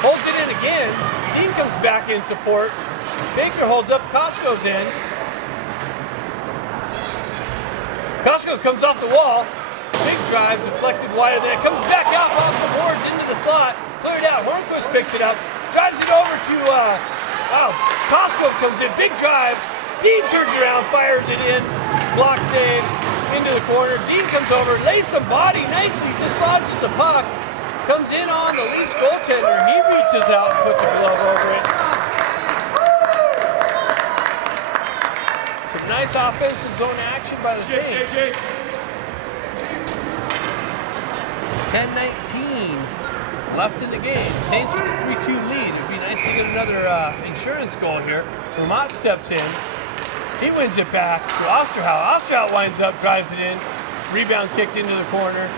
holds it in again. Dean comes back in support. Baker holds up, Koskov's in. Koskov comes off the wall. Big drive, deflected wide of that. Comes back out off the boards into the slot. Cleared out. Hornquist picks it up, drives it over to, Koskov comes in, big drive. Dean turns around, fires it in. Block save. Into the corner. Dean comes over, lays some body nicely, dislodges the puck, comes in on the Leafs goaltender. He reaches out and puts a glove over it. Some Nice offensive zone action by the Saints. 10-19 left in the game. Saints with a 3-2 lead. It'd be nice to get another insurance goal here. Vermont steps in. He wins it back to Osterhout. Osterhout winds up, drives it in. Rebound kicked into the corner.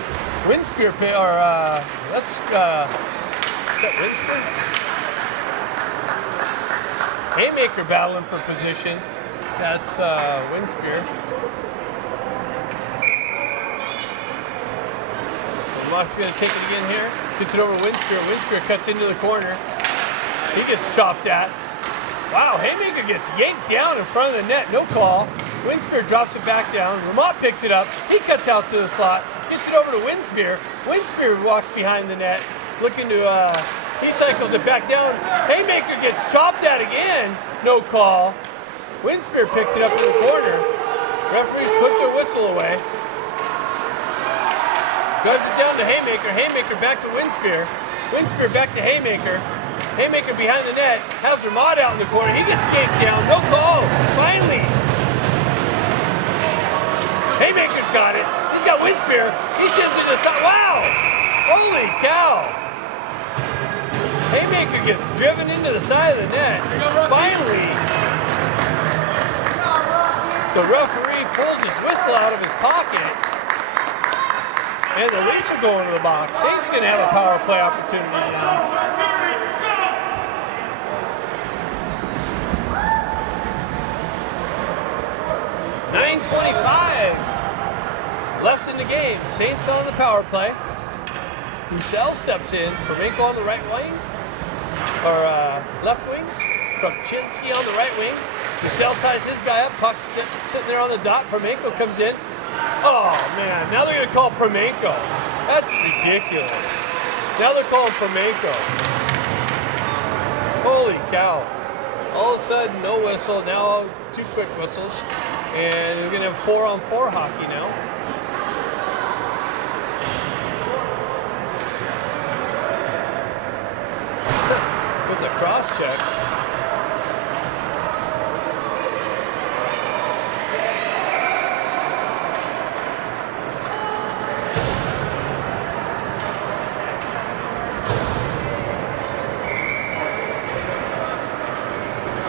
Winspear, is that Winspear? Haymaker battling for position. That's Winspear. Vermont's going to take it again here. Gets it over Winspear. Winspear cuts into the corner. He gets chopped at. Wow, Haymaker gets yanked down in front of the net. No call. Winspear drops it back down. Vermont picks it up. He cuts out to the slot. Gets it over to Winspear. Winspear walks behind the net. Looking to, he cycles it back down. Haymaker gets chopped at again. No call. Winspear picks it up in the corner. Referees put their whistle away. Drives it down to Haymaker. Haymaker back to Winspear. Winspear back to Haymaker. Haymaker behind the net. Has Vermont out in the corner. He gets yanked down. No call. Finally. Haymaker's got it. He's got Winspear. He sends it to the side. Wow. Holy cow. Haymaker gets driven into the side of the net. Finally. The referee pulls his whistle out of his pocket. And the Leafs are going to the box. Saints going to have a power play opportunity now. .9:25 left in the game. Saints on the power play. Roussel steps in. Permenko on the right wing. Or left wing. Krupczynski on the right wing. Roussel ties his guy up. Puck's sitting there on the dot. Permenko comes in. Oh, man. Now they're going to call Permenko. That's ridiculous. Now they're calling Permenko. Holy cow. All of a sudden, no whistle. Now 2 quick whistles. And we're going to have 4-on-4 hockey now. With the cross check.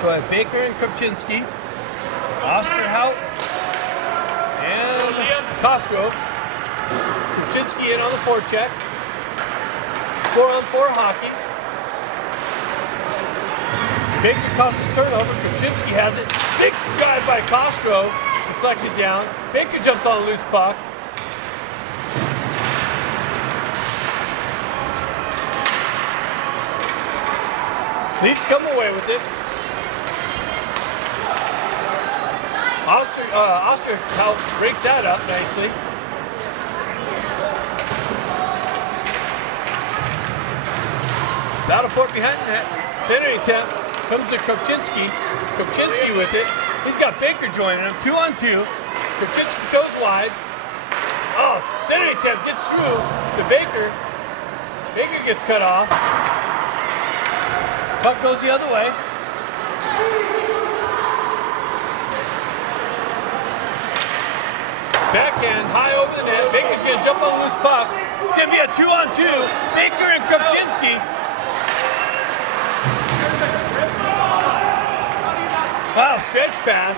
So I have Baker and Krupczynski, Osterhout, and Cosgrove. Krupczynski in on the forecheck. 4-on-4 hockey. Baker costs the turnover. Krupczynski has it. Big drive by Cosgrove, deflected down. Baker jumps on a loose puck. Leafs come away with it. Osterhout breaks that up nicely. Battle for it behind the net. Centering attempt comes to Krupczynski. Krupczynski with it. He's got Baker joining him. 2-on-2. Krupczynski goes wide. Oh, centering attempt gets through to Baker. Baker gets cut off. Puck goes the other way. Backhand, high over the net. Baker's going to jump on the loose puck. It's going to be a 2-on-2. Baker and Krupczynski. Wow, stretch pass.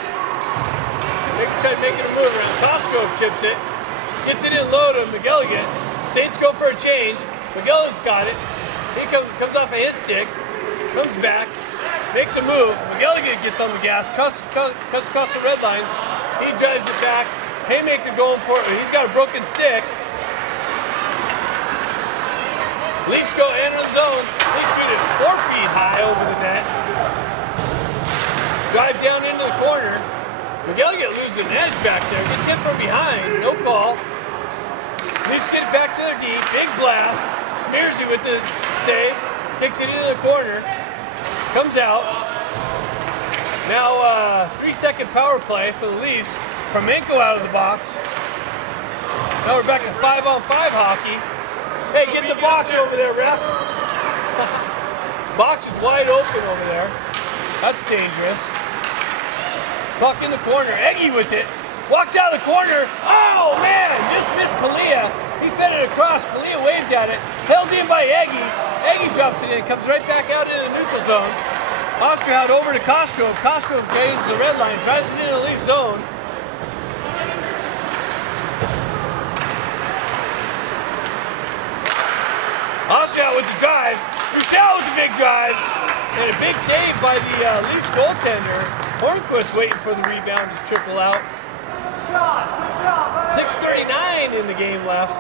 Baker tried making a move around. Cosgrove chips it. Gets it in low to McGilligan. Saints go for a change. McGilligan's got it. He comes off of his stick. Comes back. Makes a move. McGilligan gets on the gas. Cuts across the red line. He drives it back. Haymaker going for it. He's got a broken stick. Leafs go enter the zone. They shoot it 4 feet high over the net. Drive down into the corner. McGilligan loses an edge back there. Gets hit from behind. No call. Leafs get it back to their D. Big blast. Smears it with the save. Kicks it into the corner. Comes out. Now 3-second power play for the Leafs. Permenko out of the box. Now we're back to 5-on-5 hockey. Hey, get the box over there, ref. Box is wide open over there. That's dangerous. Puck in the corner. Eggy with it. Walks out of the corner. Oh, man. Just missed Kalia. He fed it across. Kalia waved at it. Held in by Eggy. Eggy drops it in. Comes right back out into the neutral zone. Osterhout over to Cosgrove. Cosgrove gains the red line. Drives it into the Leaf zone. Osterhout with the drive. Rousseau with the big drive. And a big save by the Leafs goaltender. Hornquist waiting for the rebound to trickle out. Good job, buddy. 6:39 in the game left.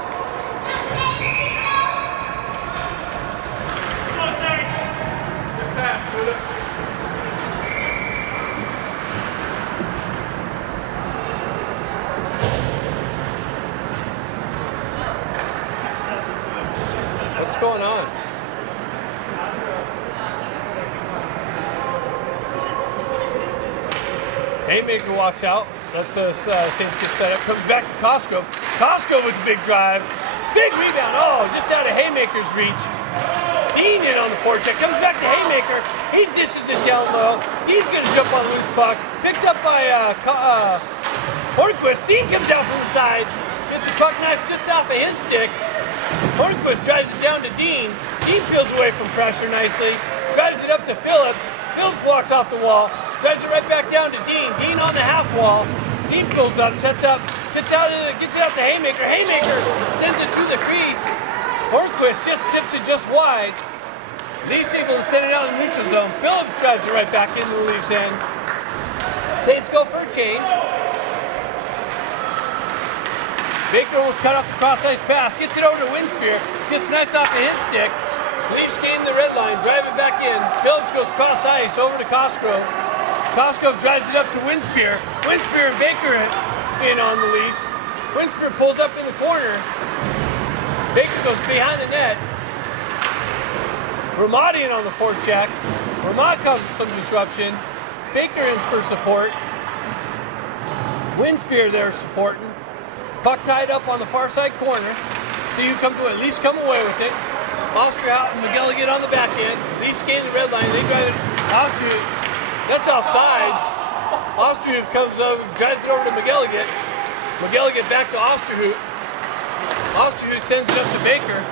Good pass, Luda. What's going on? Haymaker walks out. That's Saints get set up. Comes back to Cosgrove. Cosgrove with the big drive. Big rebound. Oh, just out of Haymaker's reach. Dean in on the forecheck. Comes back to Haymaker. He dishes it down low. Dean's going to jump on the loose puck. Picked up by Hornquist. Dean comes out from the side. Gets the puck knife just off of his stick. Hornquist drives it down to Dean. Dean peels away from pressure nicely. Drives it up to Phillips. Phillips walks off the wall. Drives it right back down to Dean. Dean on the half wall. Dean pulls up, sets up, gets it out to Haymaker. Haymaker sends it to the crease. Hornquist just tips it just wide. Leafs able to send it out in the neutral zone. Phillips drives it right back into the Leafs end. Saints go for a change. Baker almost cut off the cross-ice pass. Gets it over to Winspear. Gets knifed off of his stick. Leafs gain the red line. Drive it back in. Phillips goes cross-ice over to Cosgrove. Cosgrove drives it up to Winspear. Winspear and Baker in on the Leafs. Winspear pulls up in the corner. Baker goes behind the net. Ramadi in on the forecheck. Ramad causes some disruption. Baker in for support. Winspear there supporting. Puck tied up on the far side corner. See who comes away. Leafs come away with it. Osterhout and McGilligan on the back end. Leafs gain the red line. They drive it. Osterhout. That's offsides. Osterhout comes over, drives it over to McGilligan. McGilligan back to Osterhout. Osterhout sends it up to Baker.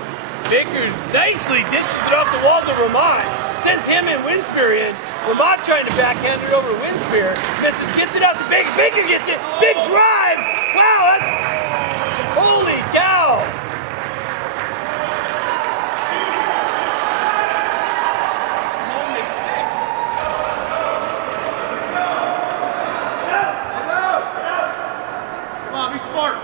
Baker nicely dishes it off the wall to Ramad. Sends him and Winspear in. Ramad trying to backhand it over to Winspear. Misses, gets it out to Baker. Baker gets it. Big drive. Wow, holy cow. Be smart.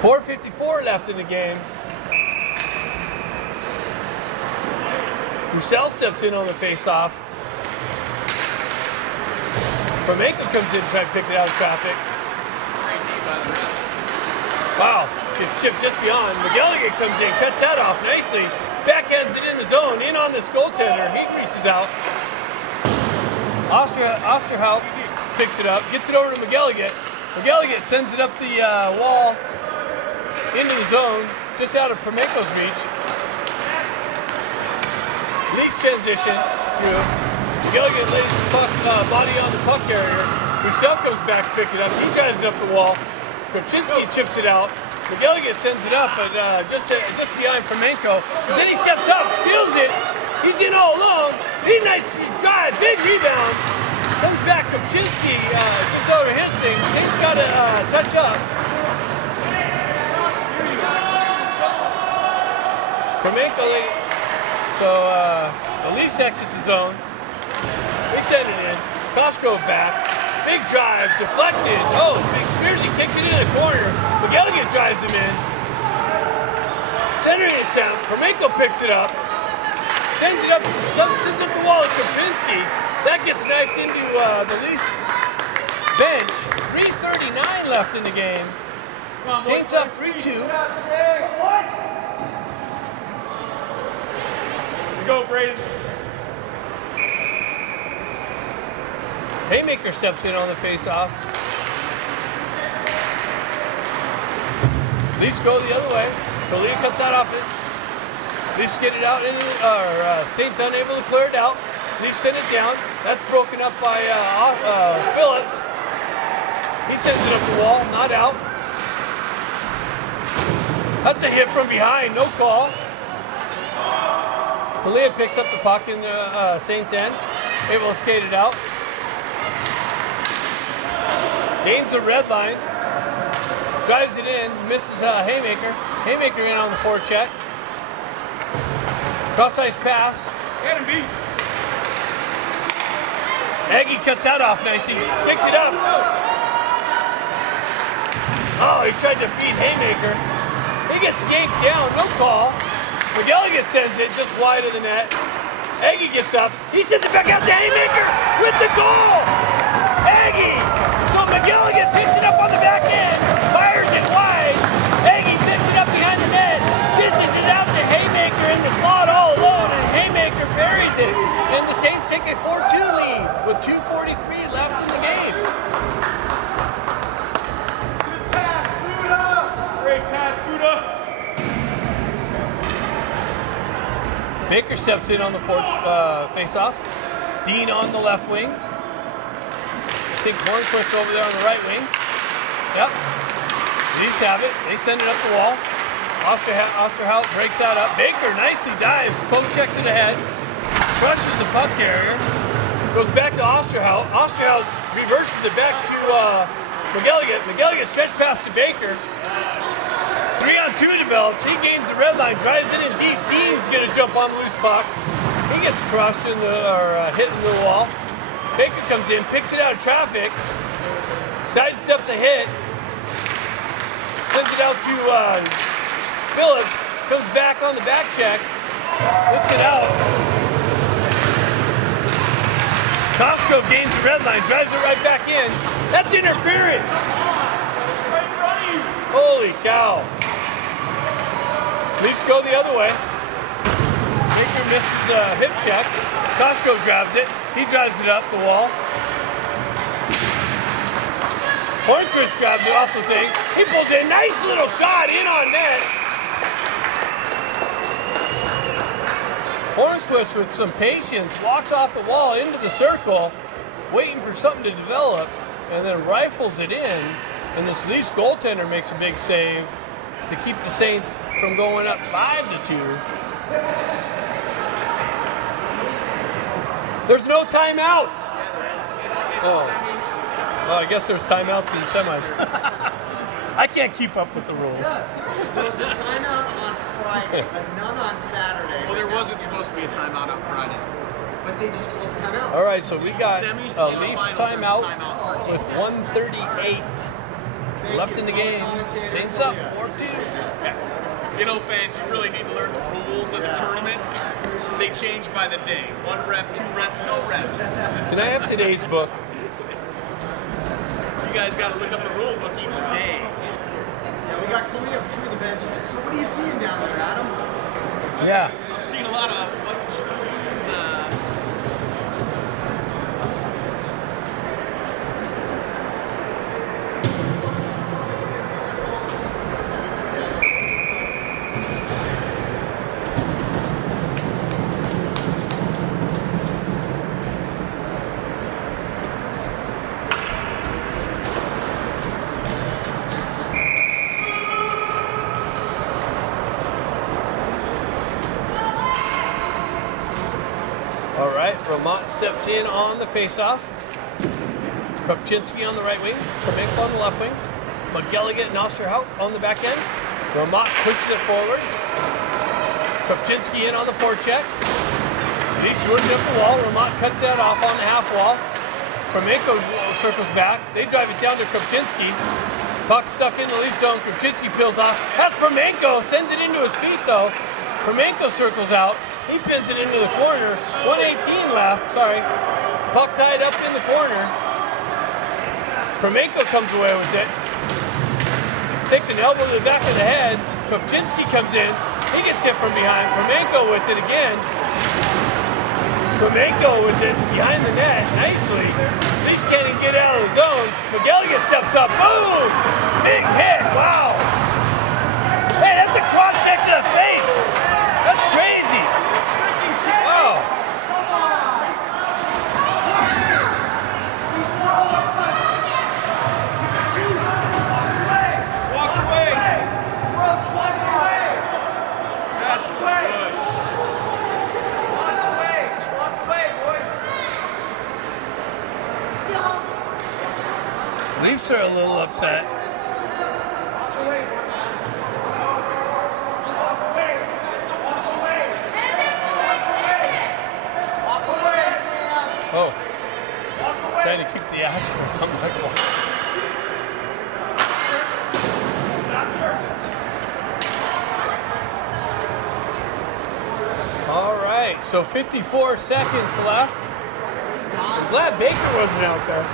.454 left in the game. Roussel steps in on the face-off. Promenko comes in to try to pick it out of traffic. Wow, gets chipped just beyond. McGilligan comes in, cuts that off nicely. Backhands it in the zone, in on this goaltender. He reaches out. Osterhout picks it up, gets it over to McGilligan. McGilligan sends it up the wall into the zone, just out of Promenko's reach. Leafs transition through. McGilligan lays the puck, body on the puck carrier. Roussel comes back to pick it up. He drives it up the wall. Kopczynski chips it out. McGilligan sends it up, but just behind Promenko. And then he steps up, steals it. He's in all alone. He nice drive, big rebound. Comes back, Kopczynski just over his thing. Saints got to touch up. Promenko, so the Leafs exit the zone. They send it in. Cosgrove back. Big drive, deflected. Oh, big Spearsy kicks it in the corner. McGilligan drives him in. Centering attempt. Promenko picks it up. Sends it up the wall to Kopczynski. That gets knifed into the Leafs bench. 3:39 left in the game. Saints up 3-2. Let's go, Braden. Haymaker steps in on the face-off. Leafs go the other way. Kalia cuts that off it. Leafs get it out, Saints unable to clear it out. Leafs send it down. That's broken up by Phillips. He sends it up the wall, not out. That's a hit from behind, no call. Kalia picks up the puck in the Saints end, able to skate it out. Gains the red line, drives it in, misses Haymaker. Haymaker in on the forecheck. Cross-ice pass. Get him, B. Aggie cuts that off nicely, picks it up. Oh, he tried to feed Haymaker. He gets yanked down, no call. McGilligan sends it just wide of the net. Aggie gets up, he sends it back out to Haymaker with the goal! Aggie! So McGilligan picks it up on the back end, fires it wide. Aggie picks it up behind the net, dishes it out to Haymaker in the slot all alone, and Haymaker buries it. And the Saints take a 4-2 lead with 2:43 left in the game. Good pass, Buddha. Great pass, Buddha. Baker steps in on the face-off. Dean on the left wing. I think Hornquist over there on the right wing. Yep. Leafs have it. They send it up the wall. Osterhout breaks that up. Baker nicely dives. Poke checks it ahead. Crushes the puck carrier. Goes back to Osterhout. Osterhout reverses it back to McGilligan. McGilligan stretch pass to Baker. 3-on-2 develops. He gains the red line, drives it in deep. Dean's gonna jump on the loose puck. He gets crushed hit into the wall. Baker comes in, picks it out of traffic, sidesteps a hit, sends it out to Phillips, comes back on the back check, lifts it out. Costco gains the red line, drives it right back in. That's interference. Right in front of you. Holy cow. Leafs go the other way. Baker misses a hip check. Costco grabs it. He drives it up the wall. Hornquist grabs it off the thing. He pulls a nice little shot in on net. Hornquist with some patience walks off the wall into the circle, waiting for something to develop, and then rifles it in. And this Leafs goaltender makes a big save to keep the Saints from going up 5-2. There's no timeouts. Oh, well, I guess there's timeouts in semis. I can't keep up with the rules. There was a timeout on Friday, but none on Saturday. Well, there wasn't supposed to be a timeout on Friday. But they just called timeout. All right, so we got Semis, a the Leafs finals, there's timeout timeout. with 1:38 left in the game. Saints up 4-2. Yeah. You know, fans, you really need to learn the rules of the tournament. They change by the day. One ref, two refs, no refs. Can I have today's book? You guys got to look up the rule book each day. Yeah, we got Chloe up 2 to the bench. So what are you seeing down there, Adam? Yeah. I'm seeing a lot of All right, Vermont steps in on the faceoff. Kopczynski on the right wing, Kamenko on the left wing, McGilligan and Osterhout on the back end. Vermont pushes it forward. Kopczynski in on the forecheck. He's shooting up the wall. Vermont cuts that off on the half wall. Kamenko circles back. They drive it down to Kopczynski. Puck stuck in the Leaf zone. Kopczynski peels off. That's Kamenko. Sends it into his feet though. Kamenko circles out. He pins it into the corner. 1:18 left, sorry. Puck tied up in the corner. Kamenko comes away with it. Takes an elbow to the back of the head. Kopczynski comes in. He gets hit from behind. Kamenko with it again. Kamenko with it behind the net, nicely. Leafs can't even get out of the zone. McGilligan steps up. Boom! Big hit, wow. Hey, that's a cross check to the face. That's crazy. Wow. Walk away. That's push. Leafs are a little upset. Oh, trying to keep the action. I'm like watching. All right, so 54 seconds left. I'm glad Baker wasn't out there.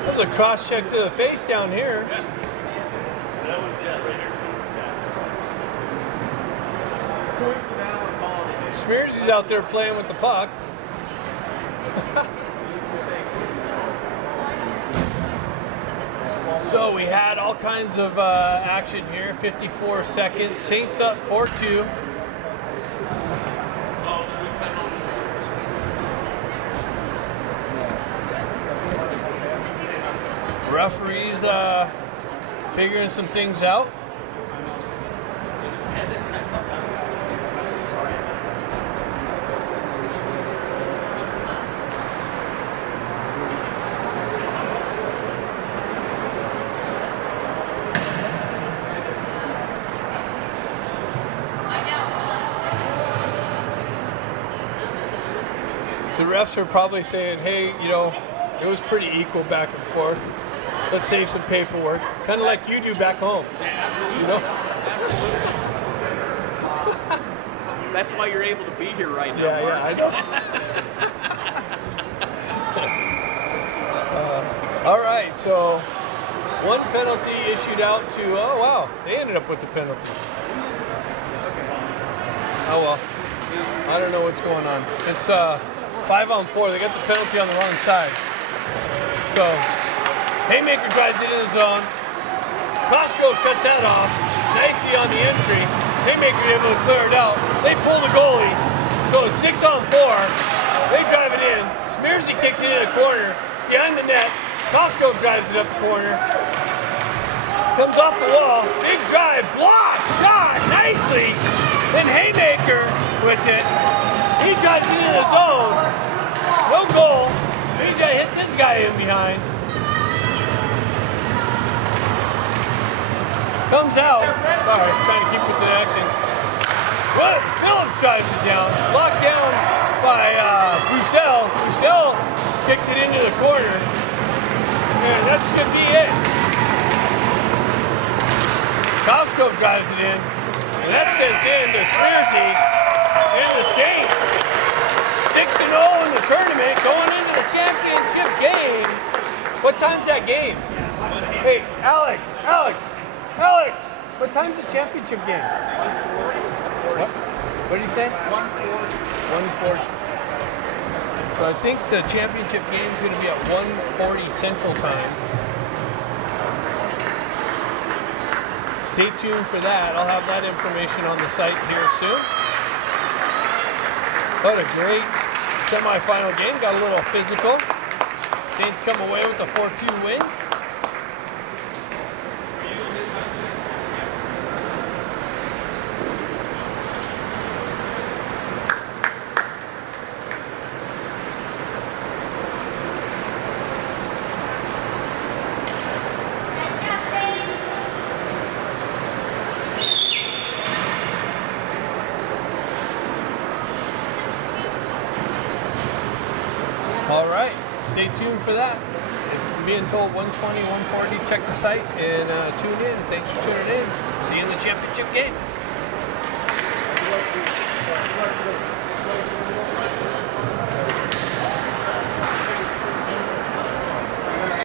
That was a cross check to the face down here. That was, right here too. Smears is out there playing with the puck. So we had all kinds of action here. 54 seconds. Saints up 4-2. Referees figuring some things out. The refs are probably saying, hey, you know, it was pretty equal back and forth. Let's save some paperwork. Kind of like you do back home. You know? That's why you're able to be here right now. Yeah, Mark. I know. All right, so one penalty issued out to, oh wow, they ended up with the penalty. Oh well, I don't know what's going on. It's 5-on-4, they got the penalty on the wrong side. So, Haymaker drives it in the zone. Costgrove cuts that off. Nicely on the entry. Haymaker able to clear it out. They pull the goalie. So it's 6-on-4. They drive it in. Smearsy kicks it in the corner. Behind the net. Costgrove drives it up the corner. Comes off the wall. Big drive. Block. Shot. Nicely. Then Haymaker with it. He drives it into the zone. No goal. BJ hits his guy in behind. Comes out. Sorry, trying to keep with the action. What? Phillips drives it down. Locked down by Broussel. Broussel kicks it into the corner. And that should be it. Costco drives it in. And that's sent in to Smearsy and the Saints. 6-0 in the tournament, going into the championship game. What time's that game? Hey, Alex, what time's the championship game? 1:40. What did you say? 1:40. So I think the championship game is going to be at 1:40 Central Time. Stay tuned for that. I'll have that information on the site here soon. What a great semifinal game. Got a little physical. Saints come away with a 4-2 win. All right, stay tuned for that. I'm being told 120, 140. Check the site and tune in. Thanks for tuning in. See you in the championship game.